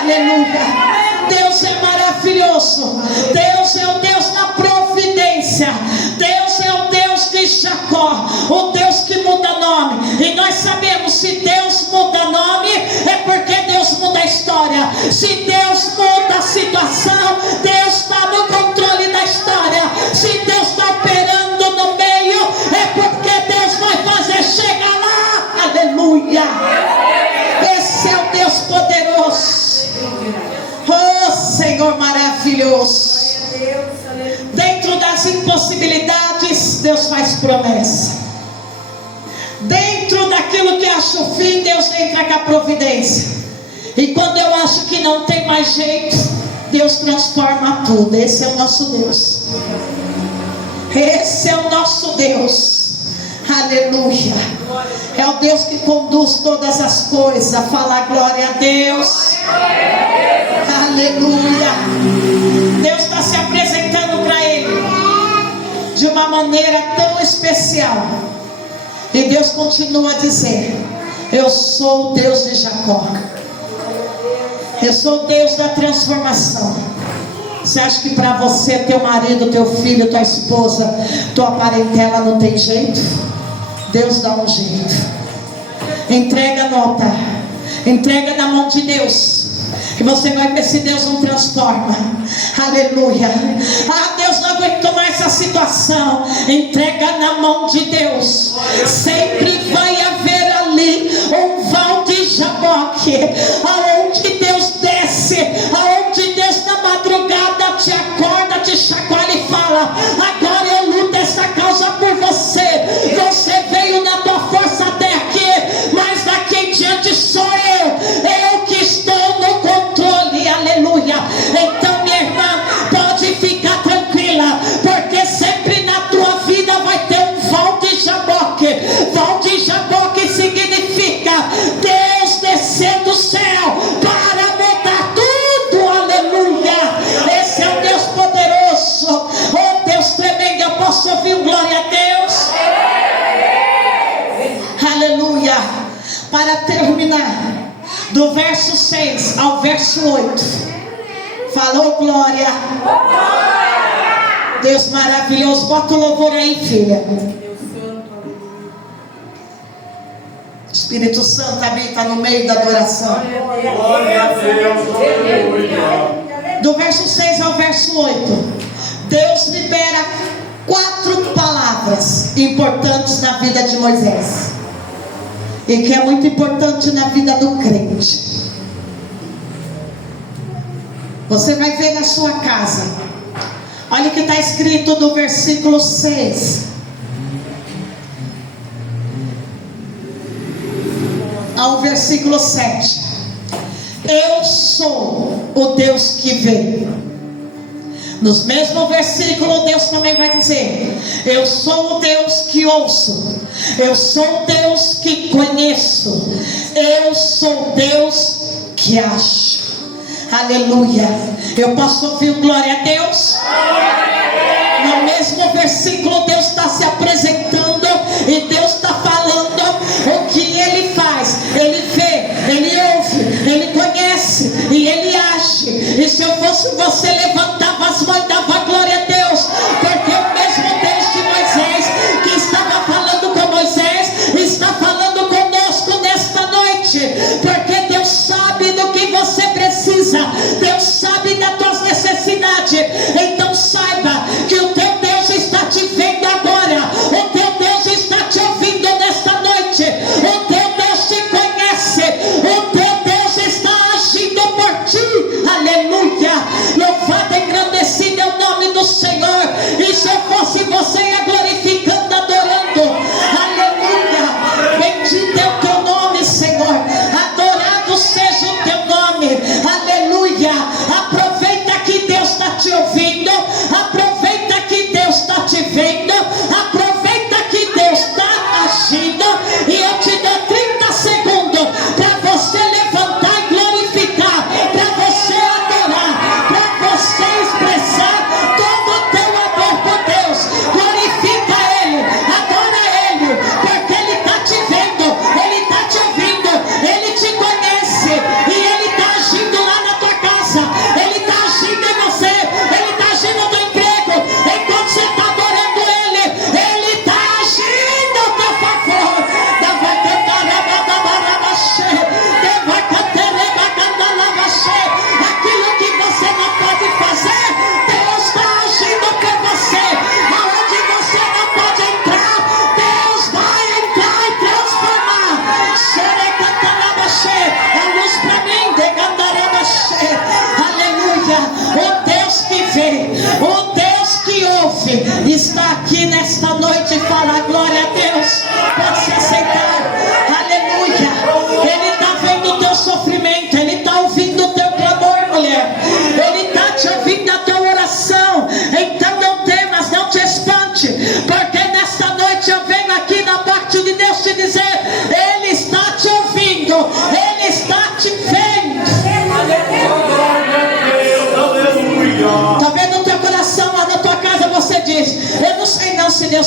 Aleluia. Deus é maravilhoso. Deus é o Deus da providência. Deus é o Deus de Jacó, o Deus que muda nome. E nós sabemos, se Deus muda nome, é porque Deus muda a história. Se Deus muda a situação, Deus está no controle da história. Se Deus está operando no meio, é porque Deus vai fazer chegar lá. Aleluia. Esse é o Deus poderoso. Oh, Senhor maravilhoso. Dentro das impossibilidades, Deus faz promessa. Dentro daquilo que acha o fim, Deus entra com a providência. E quando eu acho que não tem mais jeito, Deus transforma tudo. Esse é o nosso Deus. Esse é o nosso Deus. Aleluia. É o Deus que conduz todas as coisas. Fala glória a Deus. Aleluia. Deus está se apresentando para ele de uma maneira tão especial. E Deus continua a dizer: eu sou o Deus de Jacó. Eu sou o Deus da transformação. Você acha que para você, teu marido, teu filho, tua esposa, tua parentela não tem jeito? Deus dá um jeito. Entrega no altar. Entrega na mão de Deus. E você vai ver se Deus não transforma. Aleluia. Ah, Deus não aguentou mais essa situação. Entrega na mão de Deus. Sempre vai haver ali um val de Jaboque, aonde Deus desce, aonde Deus na madrugada te acorda, te chacoalha e fala: agora eu luto essa causa por você. Você veio na tua força até aqui, mas daqui em diante sou eu que estou no controle. Aleluia. Então, minha irmã, pode ficar tranquila, porque sempre na tua vida vai ter um val de Jaboque. Val de Jaboque significa Deus descer do céu para mudar tudo. Aleluia. Esse é o Deus poderoso. Oh, Deus tremendo. Eu posso ouvir um glória a Deus? Aleluia. Para terminar, do verso 6 ao verso 8, falou glória. Deus maravilhoso. Bota o louvor aí, filha. Espírito Santo habita no meio da adoração. Glória a Deus, aleluia. Do verso 6 ao verso 8, Deus libera 4 palavras importantes na vida de Moisés, e que é muito importante na vida do crente. Você vai ver na sua casa. Olha o que está escrito do versículo 6 ao versículo 7. Eu sou o Deus que vê. Nos mesmos versículos, Deus também vai dizer: eu sou o Deus que ouço. Eu sou o Deus que conheço. Eu sou o Deus que acho. Aleluia. Eu posso ouvir glória a Deus? No mesmo versículo, Deus está se apresentando e Deus está falando o que Ele faz. Ele vê, Ele ouve, Ele conhece e Ele age. E se eu fosse você, levantava as mãos e dava glória a Deus, porque o mesmo Deus de Moisés, que estava falando com Moisés, está falando conosco nesta noite, porque Deus sabe do que você precisa. Deus sabe das tuas necessidades. Então saiba que o teu Deus está te vendo agora. O teu Deus está te ouvindo nesta noite. O teu Deus te conhece. O teu Deus está agindo por ti. Aleluia. Louvado e engrandecido é o nome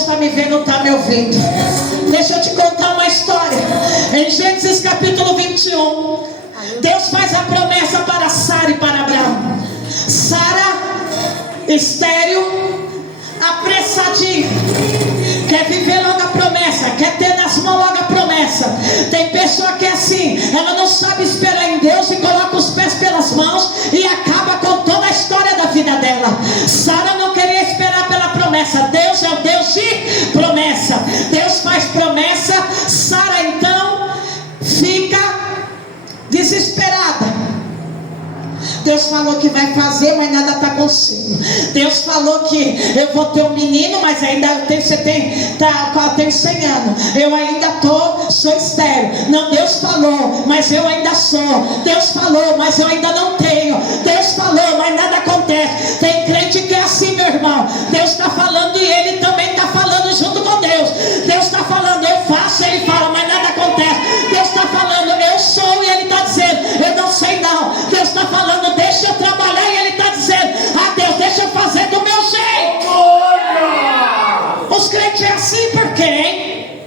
está me vendo, está me ouvindo. Deixa eu te contar uma história. Em Gênesis capítulo 21, Deus faz a promessa para Sara e para Abraão. Sara, estéril, apressadinha, quer viver logo a promessa, quer ter nas mãos logo a promessa. Tem pessoa que é assim, ela não sabe esperar em Deus e coloca os pés pelas mãos e acaba com toda a história da vida dela. Sara não queria esperar pela promessa. Deus é o Deus de promessa. Deus faz promessa. Sara então fica desesperada. Deus falou que vai fazer, mas nada está acontecendo. Deus falou que eu vou ter um menino, mas ainda tenho 100 anos. Eu ainda sou estéril. Não, Deus falou, mas eu ainda sou. Deus falou, mas eu ainda não tenho. Deus falou, mas nada acontece. Tem crente que é assim, meu irmão. Deus está falando e ele também está falando junto com Deus. Deus está falando, eu faço, ele fala, mas nada acontece. Deus está falando, eu sou, e ele está dizendo, eu não sei não. Deus está falando, deixa eu trabalhar, e ele está dizendo, Deus, deixa eu fazer do meu jeito. Os crentes é assim por quê, hein?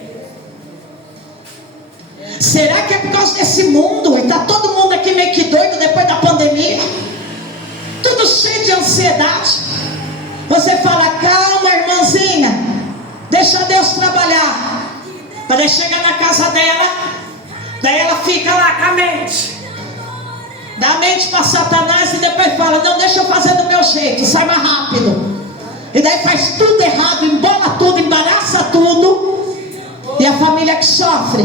Será que é por causa desse mundo? E está todo mundo aqui meio que doido depois da pandemia, tudo cheio de ansiedade. Você fala, calma, irmãzinha, deixa Deus trabalhar. Para chegar na casa dela, daí ela fica lá com a mente, dá a mente para Satanás, e depois fala, não, deixa eu fazer do meu jeito, sai mais rápido. E daí faz tudo errado, embola tudo, embaraça tudo, e a família que sofre.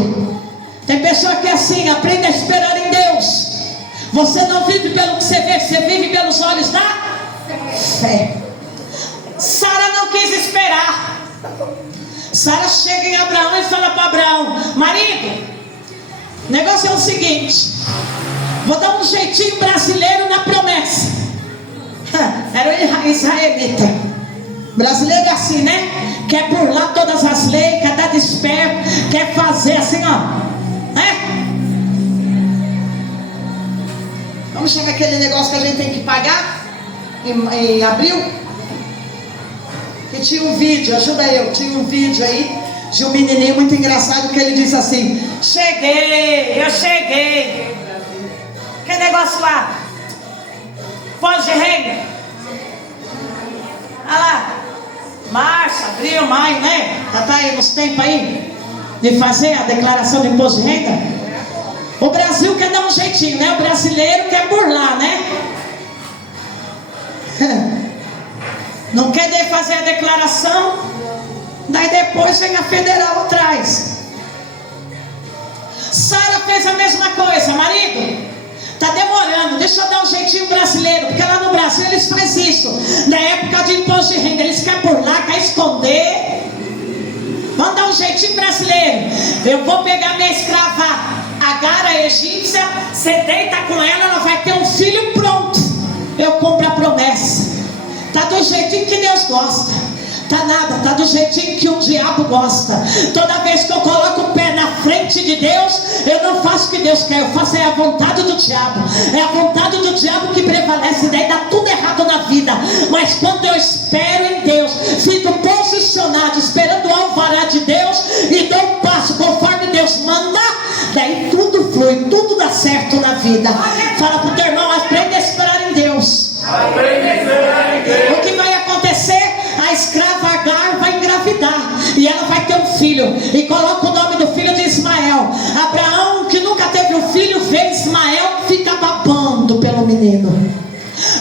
Tem pessoa que é assim, aprende a esperar em Deus. Você não vive pelo que você vê, você vive pelos olhos da fé. Sara não quis esperar. Sara chega em Abraão e fala para Abraão, marido, o negócio é o seguinte, vou dar um jeitinho brasileiro na promessa. Era o israelita. Brasileiro é assim, né? Quer burlar todas as leis, quer dar desperto, quer fazer assim, ó. Vamos chegar aquele negócio que a gente tem que pagar em abril? Que tinha um vídeo, ajuda eu, tinha um vídeo aí de um menininho muito engraçado que ele diz assim, eu cheguei. Que negócio lá? Pós de renda? Olha lá, março, abril, maio, né? Já está aí nos tempos aí de fazer a declaração de imposto de renda. O Brasil quer dar um jeitinho, né? O brasileiro quer burlar, né? Não quer fazer a declaração, daí depois vem a federal atrás. Sara fez a mesma coisa, marido, está demorando, deixa eu dar um jeitinho brasileiro, porque lá no Brasil eles fazem isso, na época de imposto de renda, eles querem burlar, querem esconder. Vamos dar um jeitinho brasileiro. Eu vou pegar minha escrava Agar, a egípcia, você deita com ela vai ter um filho pronto. Eu cumpro a promessa. Está do jeitinho que Deus gosta. Está nada, está do jeitinho que o diabo gosta. Toda vez que eu coloco o pé na frente de Deus, eu não faço o que Deus quer, eu faço a vontade do diabo. É a vontade do diabo que prevalece, daí dá tudo errado na vida. Mas quando eu espero em Deus, fico posicionado, esperando o alvará de Deus, e dou um passo conforme Deus manda, daí tudo flui, tudo dá certo na vida. Fala para o teu irmão, aprenda a esperar em Deus. O que vai acontecer? A escrava Agar vai engravidar e ela vai ter um filho, e coloca o nome do filho de Ismael. Abraão, que nunca teve um filho, vê Ismael, fica babando pelo menino.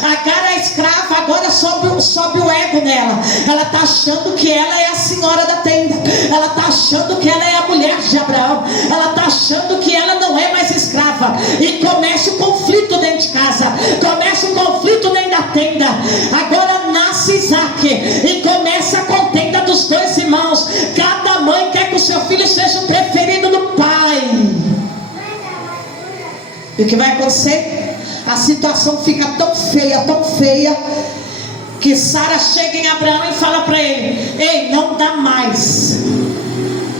Agar, a escrava, agora sobe o ego nela. Ela está achando que ela é a senhora da tenda. Ela está achando que ela é a mulher de Abraão. Ela está achando que ela não é mais escrava. E começa o conflito dentro de casa. Começa o conflito dentro da tenda. Agora nasce Isaac e começa a contenda dos dois irmãos. Cada mãe quer que o seu filho seja o preferido do pai. E o que vai acontecer? A situação fica tão feia, que Sara chega em Abraão e fala para ele: ei, não dá mais.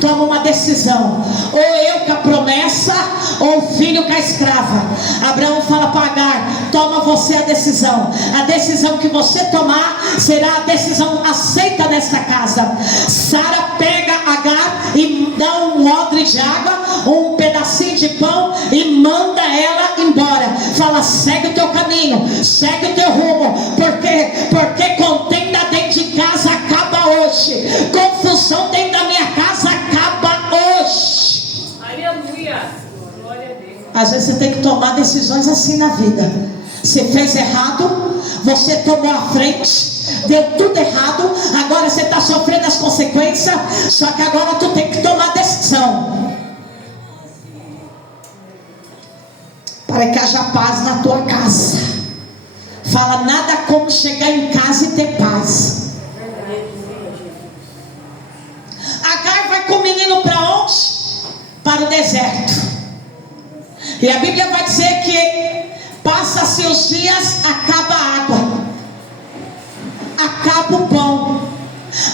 Toma uma decisão, ou eu com a promessa, ou o filho com a escrava. Abraão fala para Agar: toma você a decisão. A decisão que você tomar será a decisão aceita nesta casa. Sara pega Agar e dá um odre de água, um pedacinho de pão e manda ela embora. Fala: segue o teu caminho, segue o teu rumo. Porque contenda dentro de casa acaba hoje. Confusão dentro da minha casa acaba hoje. Aleluia. Glória a Deus. Às vezes você tem que tomar decisões assim na vida. Você fez errado, você tomou a frente, deu tudo errado, agora você está sofrendo as consequências. Só que agora tu tem que tomar decisão para que haja paz na tua casa. Fala: nada como chegar em casa e ter paz. Agar vai com o menino para onde? Para o deserto. E a Bíblia vai dizer que passa-se os dias, acaba a água, acaba o pão.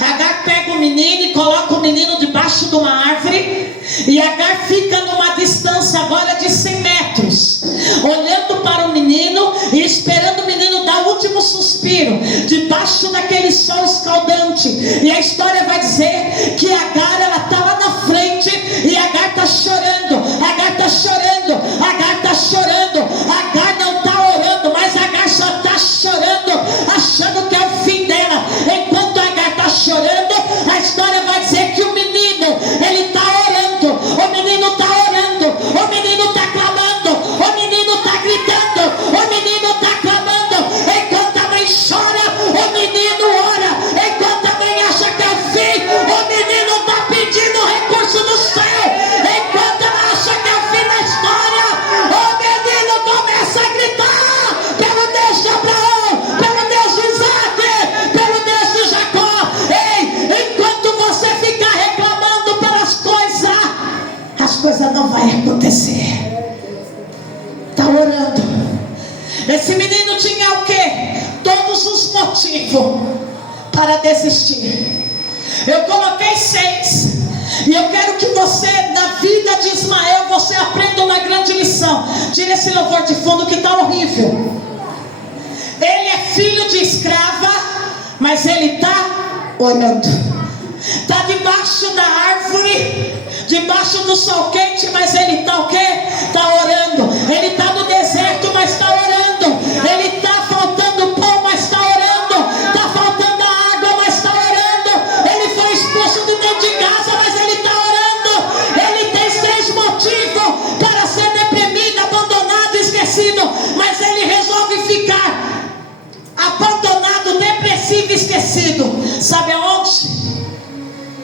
Agar pega o menino e coloca o menino debaixo de uma árvore. E Agar fica numa distância agora de 100 metros, olhando para o menino e esperando o menino dar o último suspiro, debaixo daquele sol escaldante. E a história vai dizer que Agar, ela está lá na frente, e Agar está chorando, Agar está chorando, Agar está chorando. Agar não está orando, mas Agar só está chorando, achando que é o fim dela. Enquanto Agar está chorando, a história vai dizer que o menino, ele está orando, o menino está orando, o menino está clamando, o menino está gritando, o menino está clamando. Enquanto a mãe chora, o menino ora. Enquanto a mãe acha que é o fim, o menino está pedindo recurso do céu. Enquanto ela acha que é o fim da história, o menino começa a gritar pelo Deus de Abraão, pelo Deus de Isaac, pelo Deus de Jacó. Ei, enquanto você ficar reclamando pelas coisas, as coisas não vão acontecer. Está orando. Esse menino tinha o quê? Todos os motivos para desistir. Eu coloquei 6. E eu quero que você, na vida de Ismael, você aprenda uma grande lição. Tira esse louvor de fundo que está horrível. Ele é filho de escrava, mas ele está orando. Está debaixo da árvore, debaixo do sol quente, mas ele está o quê? Está orando. Ele está no deserto, mas está orando. Ele está faltando pão, mas está orando. Está faltando água, mas está orando. Ele foi expulso de dentro de casa, mas ele está orando. Ele tem 6 motivos para ser deprimido, abandonado, esquecido, mas ele resolve ficar abandonado, depressivo, esquecido. Sabe aonde?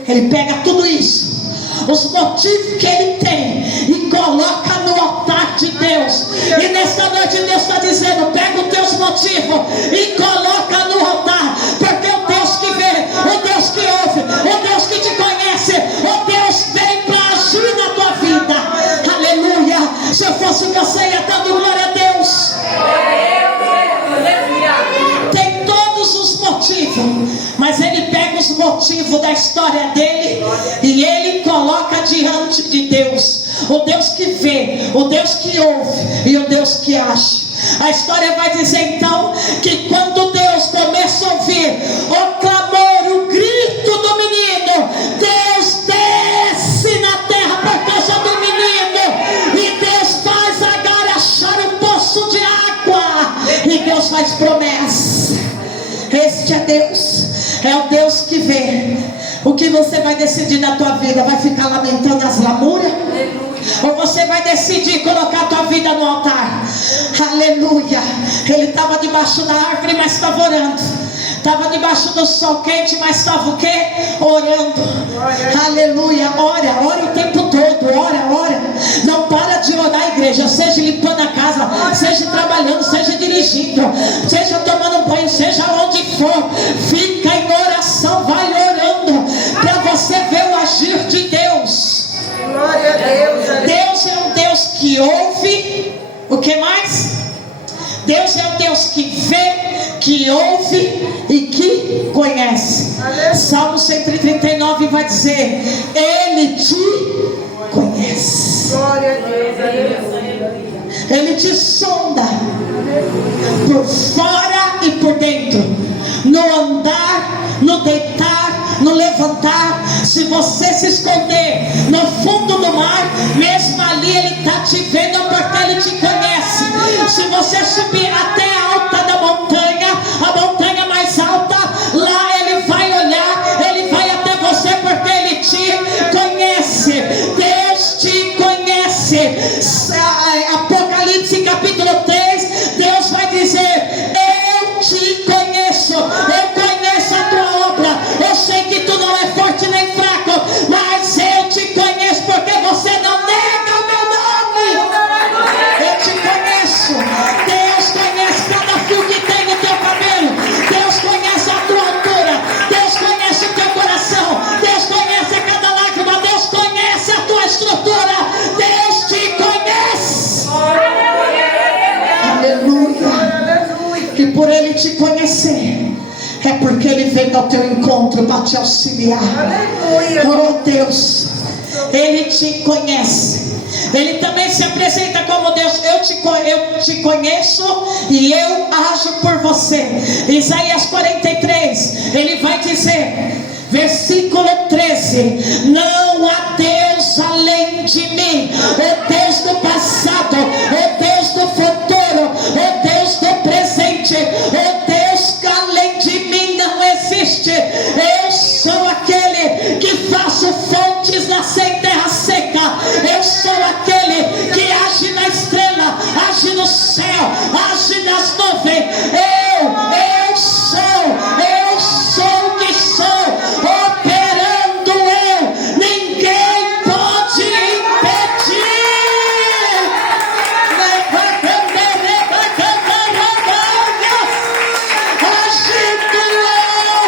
Ele pega tudo isso, os motivos que ele tem, e coloca no altar de Deus. E nessa noite Deus está dizendo: pega os teus motivos e coloca no altar. Porque o Deus que vê, o Deus que ouve, o Deus que te conhece, o Deus vem para agir na tua vida. Aleluia. Se eu fosse você, ia dando glória a Deus. Tem todos os motivos, mas ele pega os motivos da história dele e ele coloca diante de Deus. O Deus que vê, o Deus que ouve e o Deus que age. A história vai dizer então que quando Deus começa a ouvir o clamor, o grito do menino, Deus desce na terra por causa do menino, e Deus faz Agar achar um poço de água, e Deus faz promessa. Este é Deus, é o Deus que vê. O que você vai decidir na tua vida? Vai ficar lamentando as lamúrias? Ou você vai decidir colocar a tua vida no altar? Aleluia. Ele estava debaixo da árvore, mas estava orando. Estava debaixo do sol quente, mas estava o quê? Orando. Aleluia. Ora o tempo todo. Ora. Não para de orar, igreja. Seja limpando a casa, seja trabalhando, seja dirigindo, seja tomando banho, seja onde for. Fica em oração, vai orando, para você ver o agir de Deus. Glória a Deus. Deus é um Deus que ouve. O que mais? Deus é um Deus que vê, que ouve e que conhece. Salmo 139 vai dizer: Ele te conhece. Glória a Deus. Ele te sonda por fora e por dentro, no andar, no deitar, no levantar. Se você se esconder no fundo do mar, mesmo ali Ele está te vendo, porque Ele te conhece. Se você subir até a alta da montanha, a montanha mais alta, lá Ele vai olhar, Ele vai até você, porque Ele te conhece. Deus te conhece. Apocalipse capítulo 3, Deus vai dizer: eu te conheço, eu conheço a tua obra, eu sei que tu não é forte nem fraco, mas eu te conheço, porque você não nega o meu nome. Eu te conheço. Deus conhece cada fio que tem no teu cabelo, Deus conhece a tua altura, Deus conhece o teu coração, Deus conhece cada lágrima, Deus conhece a tua estrutura, Deus te conhece. Aleluia. E por Ele te conhecer, é porque Ele veio ao teu encontro para te auxiliar. Oh Deus, Ele te conhece. Ele também se apresenta como Deus: eu te conheço e eu ajo por você. Isaías 43, Ele vai dizer, versículo 13: não há Deus além de mim, o Deus do passado, o Deus do futuro, o Deus do presente, o Deus que além de mim não existe. Eu sou aquele que faço fontes nascer em terra seca. Eu sou aquele que age na estrela, age no céu, age nas nuvens. Eu sou o que sou, operando eu. Ninguém pode impedir. Agindo eu,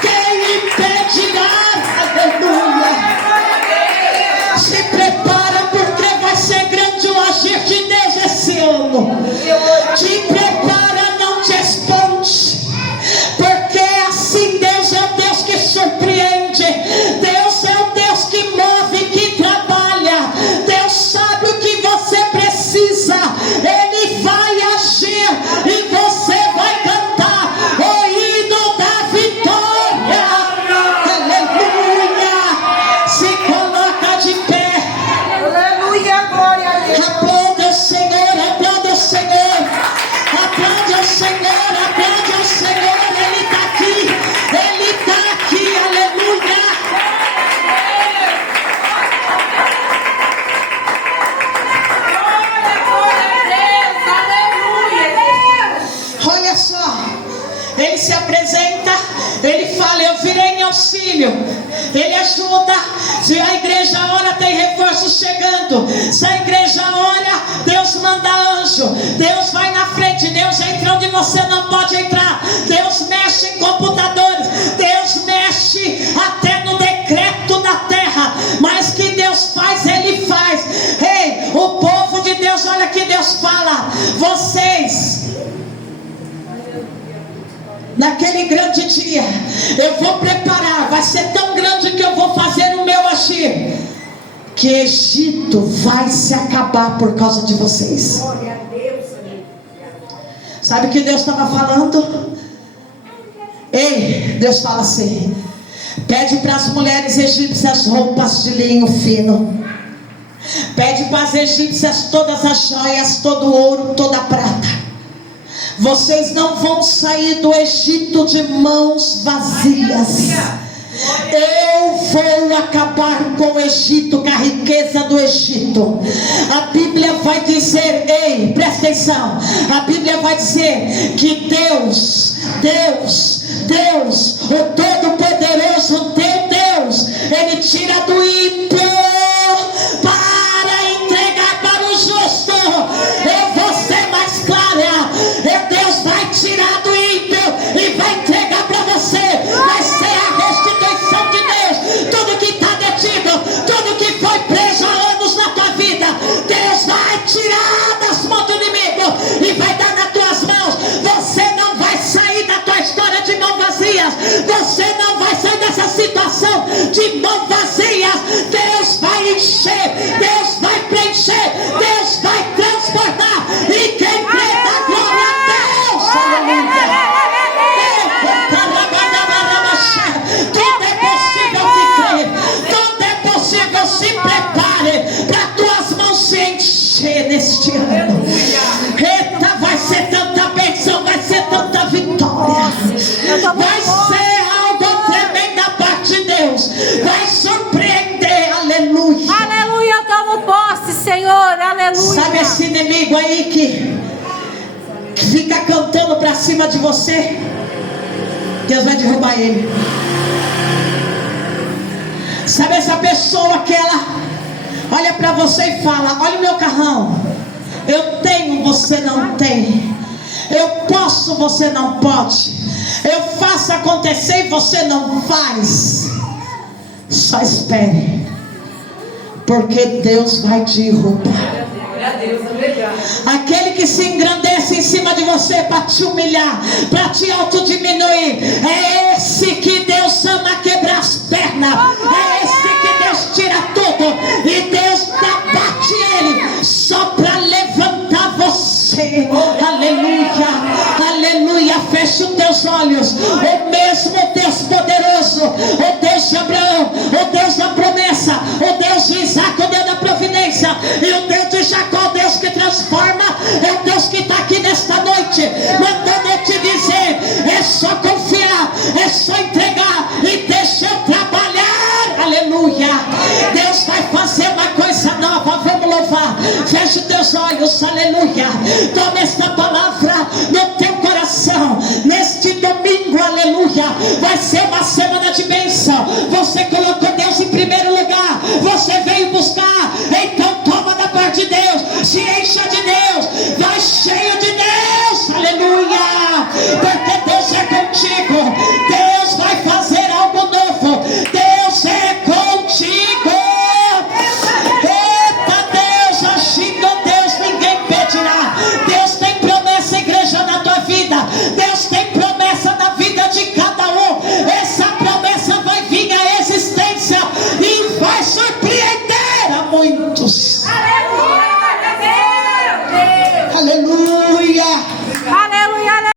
quem impedirá? Aleluia. Se prepara, porque vai ser grande o agir de Deus esse ano. Te prepara, não te esconde, porque assim Deus é o Deus que surpreende, Deus é o Deus que move, que trabalha. Deus sabe o que você precisa, Ele vai agir e você vai cantar o hino da vitória. Aleluia. Se coloca de pé. Aleluia, glória a Deus. Aplauda o Senhor, aplauda o Senhor, aplauda o Senhor, aplauda o Senhor. Ele está aqui, Ele está aqui. Aleluia. Olha só, Ele se apresenta, Ele fala: eu virei em auxílio. Ele ajuda. Se a igreja ora, tem reforço chegando. Se a igreja ora, Deus manda anjo, Deus vai na frente, Deus entra onde você não pode entrar, Deus mexe em computadores, Deus mexe até no decreto da terra. Mas que Deus faz, Ele faz. Ei, o povo de Deus, olha que Deus fala: vocês, naquele grande dia, eu vou preparar, vai ser tão grande que eu vou fazer o meu agir, que Egito vai se acabar por causa de vocês. Glória a Deus. Sabe o que Deus estava falando? Ei, Deus fala assim: pede para as mulheres egípcias roupas de linho fino, pede para as egípcias todas as joias, todo o ouro, toda a prata. Vocês não vão sair do Egito de mãos vazias. Eu vou acabar com o Egito, com a riqueza do Egito. A Bíblia vai dizer, ei, presta atenção, a Bíblia vai dizer que Deus, o Todo-Poderoso, teu Deus, Ele tira do ímpio para entregar para o justo. Eu vou ser mais clara: Deus vai tirar do ímpio e vai entregar para você. Vai ser a restituição de Deus. Tudo que está detido, tudo que foi preso há anos na tua vida, Deus vai tirar das mãos do inimigo e vai dar nas tuas mãos. Você não vai sair da tua história de mãos vazias. Você não vai sair dessa situação inimigo aí que fica cantando para cima de você, Deus vai derrubar ele. Sabe essa pessoa que ela olha para você e fala: olha o meu carrão, eu tenho, você não tem. Eu posso, você não pode. Eu faço acontecer e você não faz. Só espere, porque Deus vai derrubar. Aquele que se engrandece em cima de você para te humilhar, para te autodiminuir, é esse que Deus ama quebrar as pernas. É esse que Deus tira tudo e Deus abate ele só para levantar você. Aleluia, aleluia. Feche os teus olhos. O mesmo Deus poderoso, o Deus de Abraão, o Deus da promessa, o Deus de Isaac, o Deus da providência e o Deus de Jacó, o Deus que transforma, é o Deus que está aqui nesta noite, mandando eu te dizer: é só confiar, é só entregar e deixa eu trabalhar. Aleluia. Deus vai fazer uma coisa nova. Vamos louvar. Feche os teus olhos. Aleluia. Toma esta palavra no teu coração neste domingo. Aleluia. Vai ser uma semana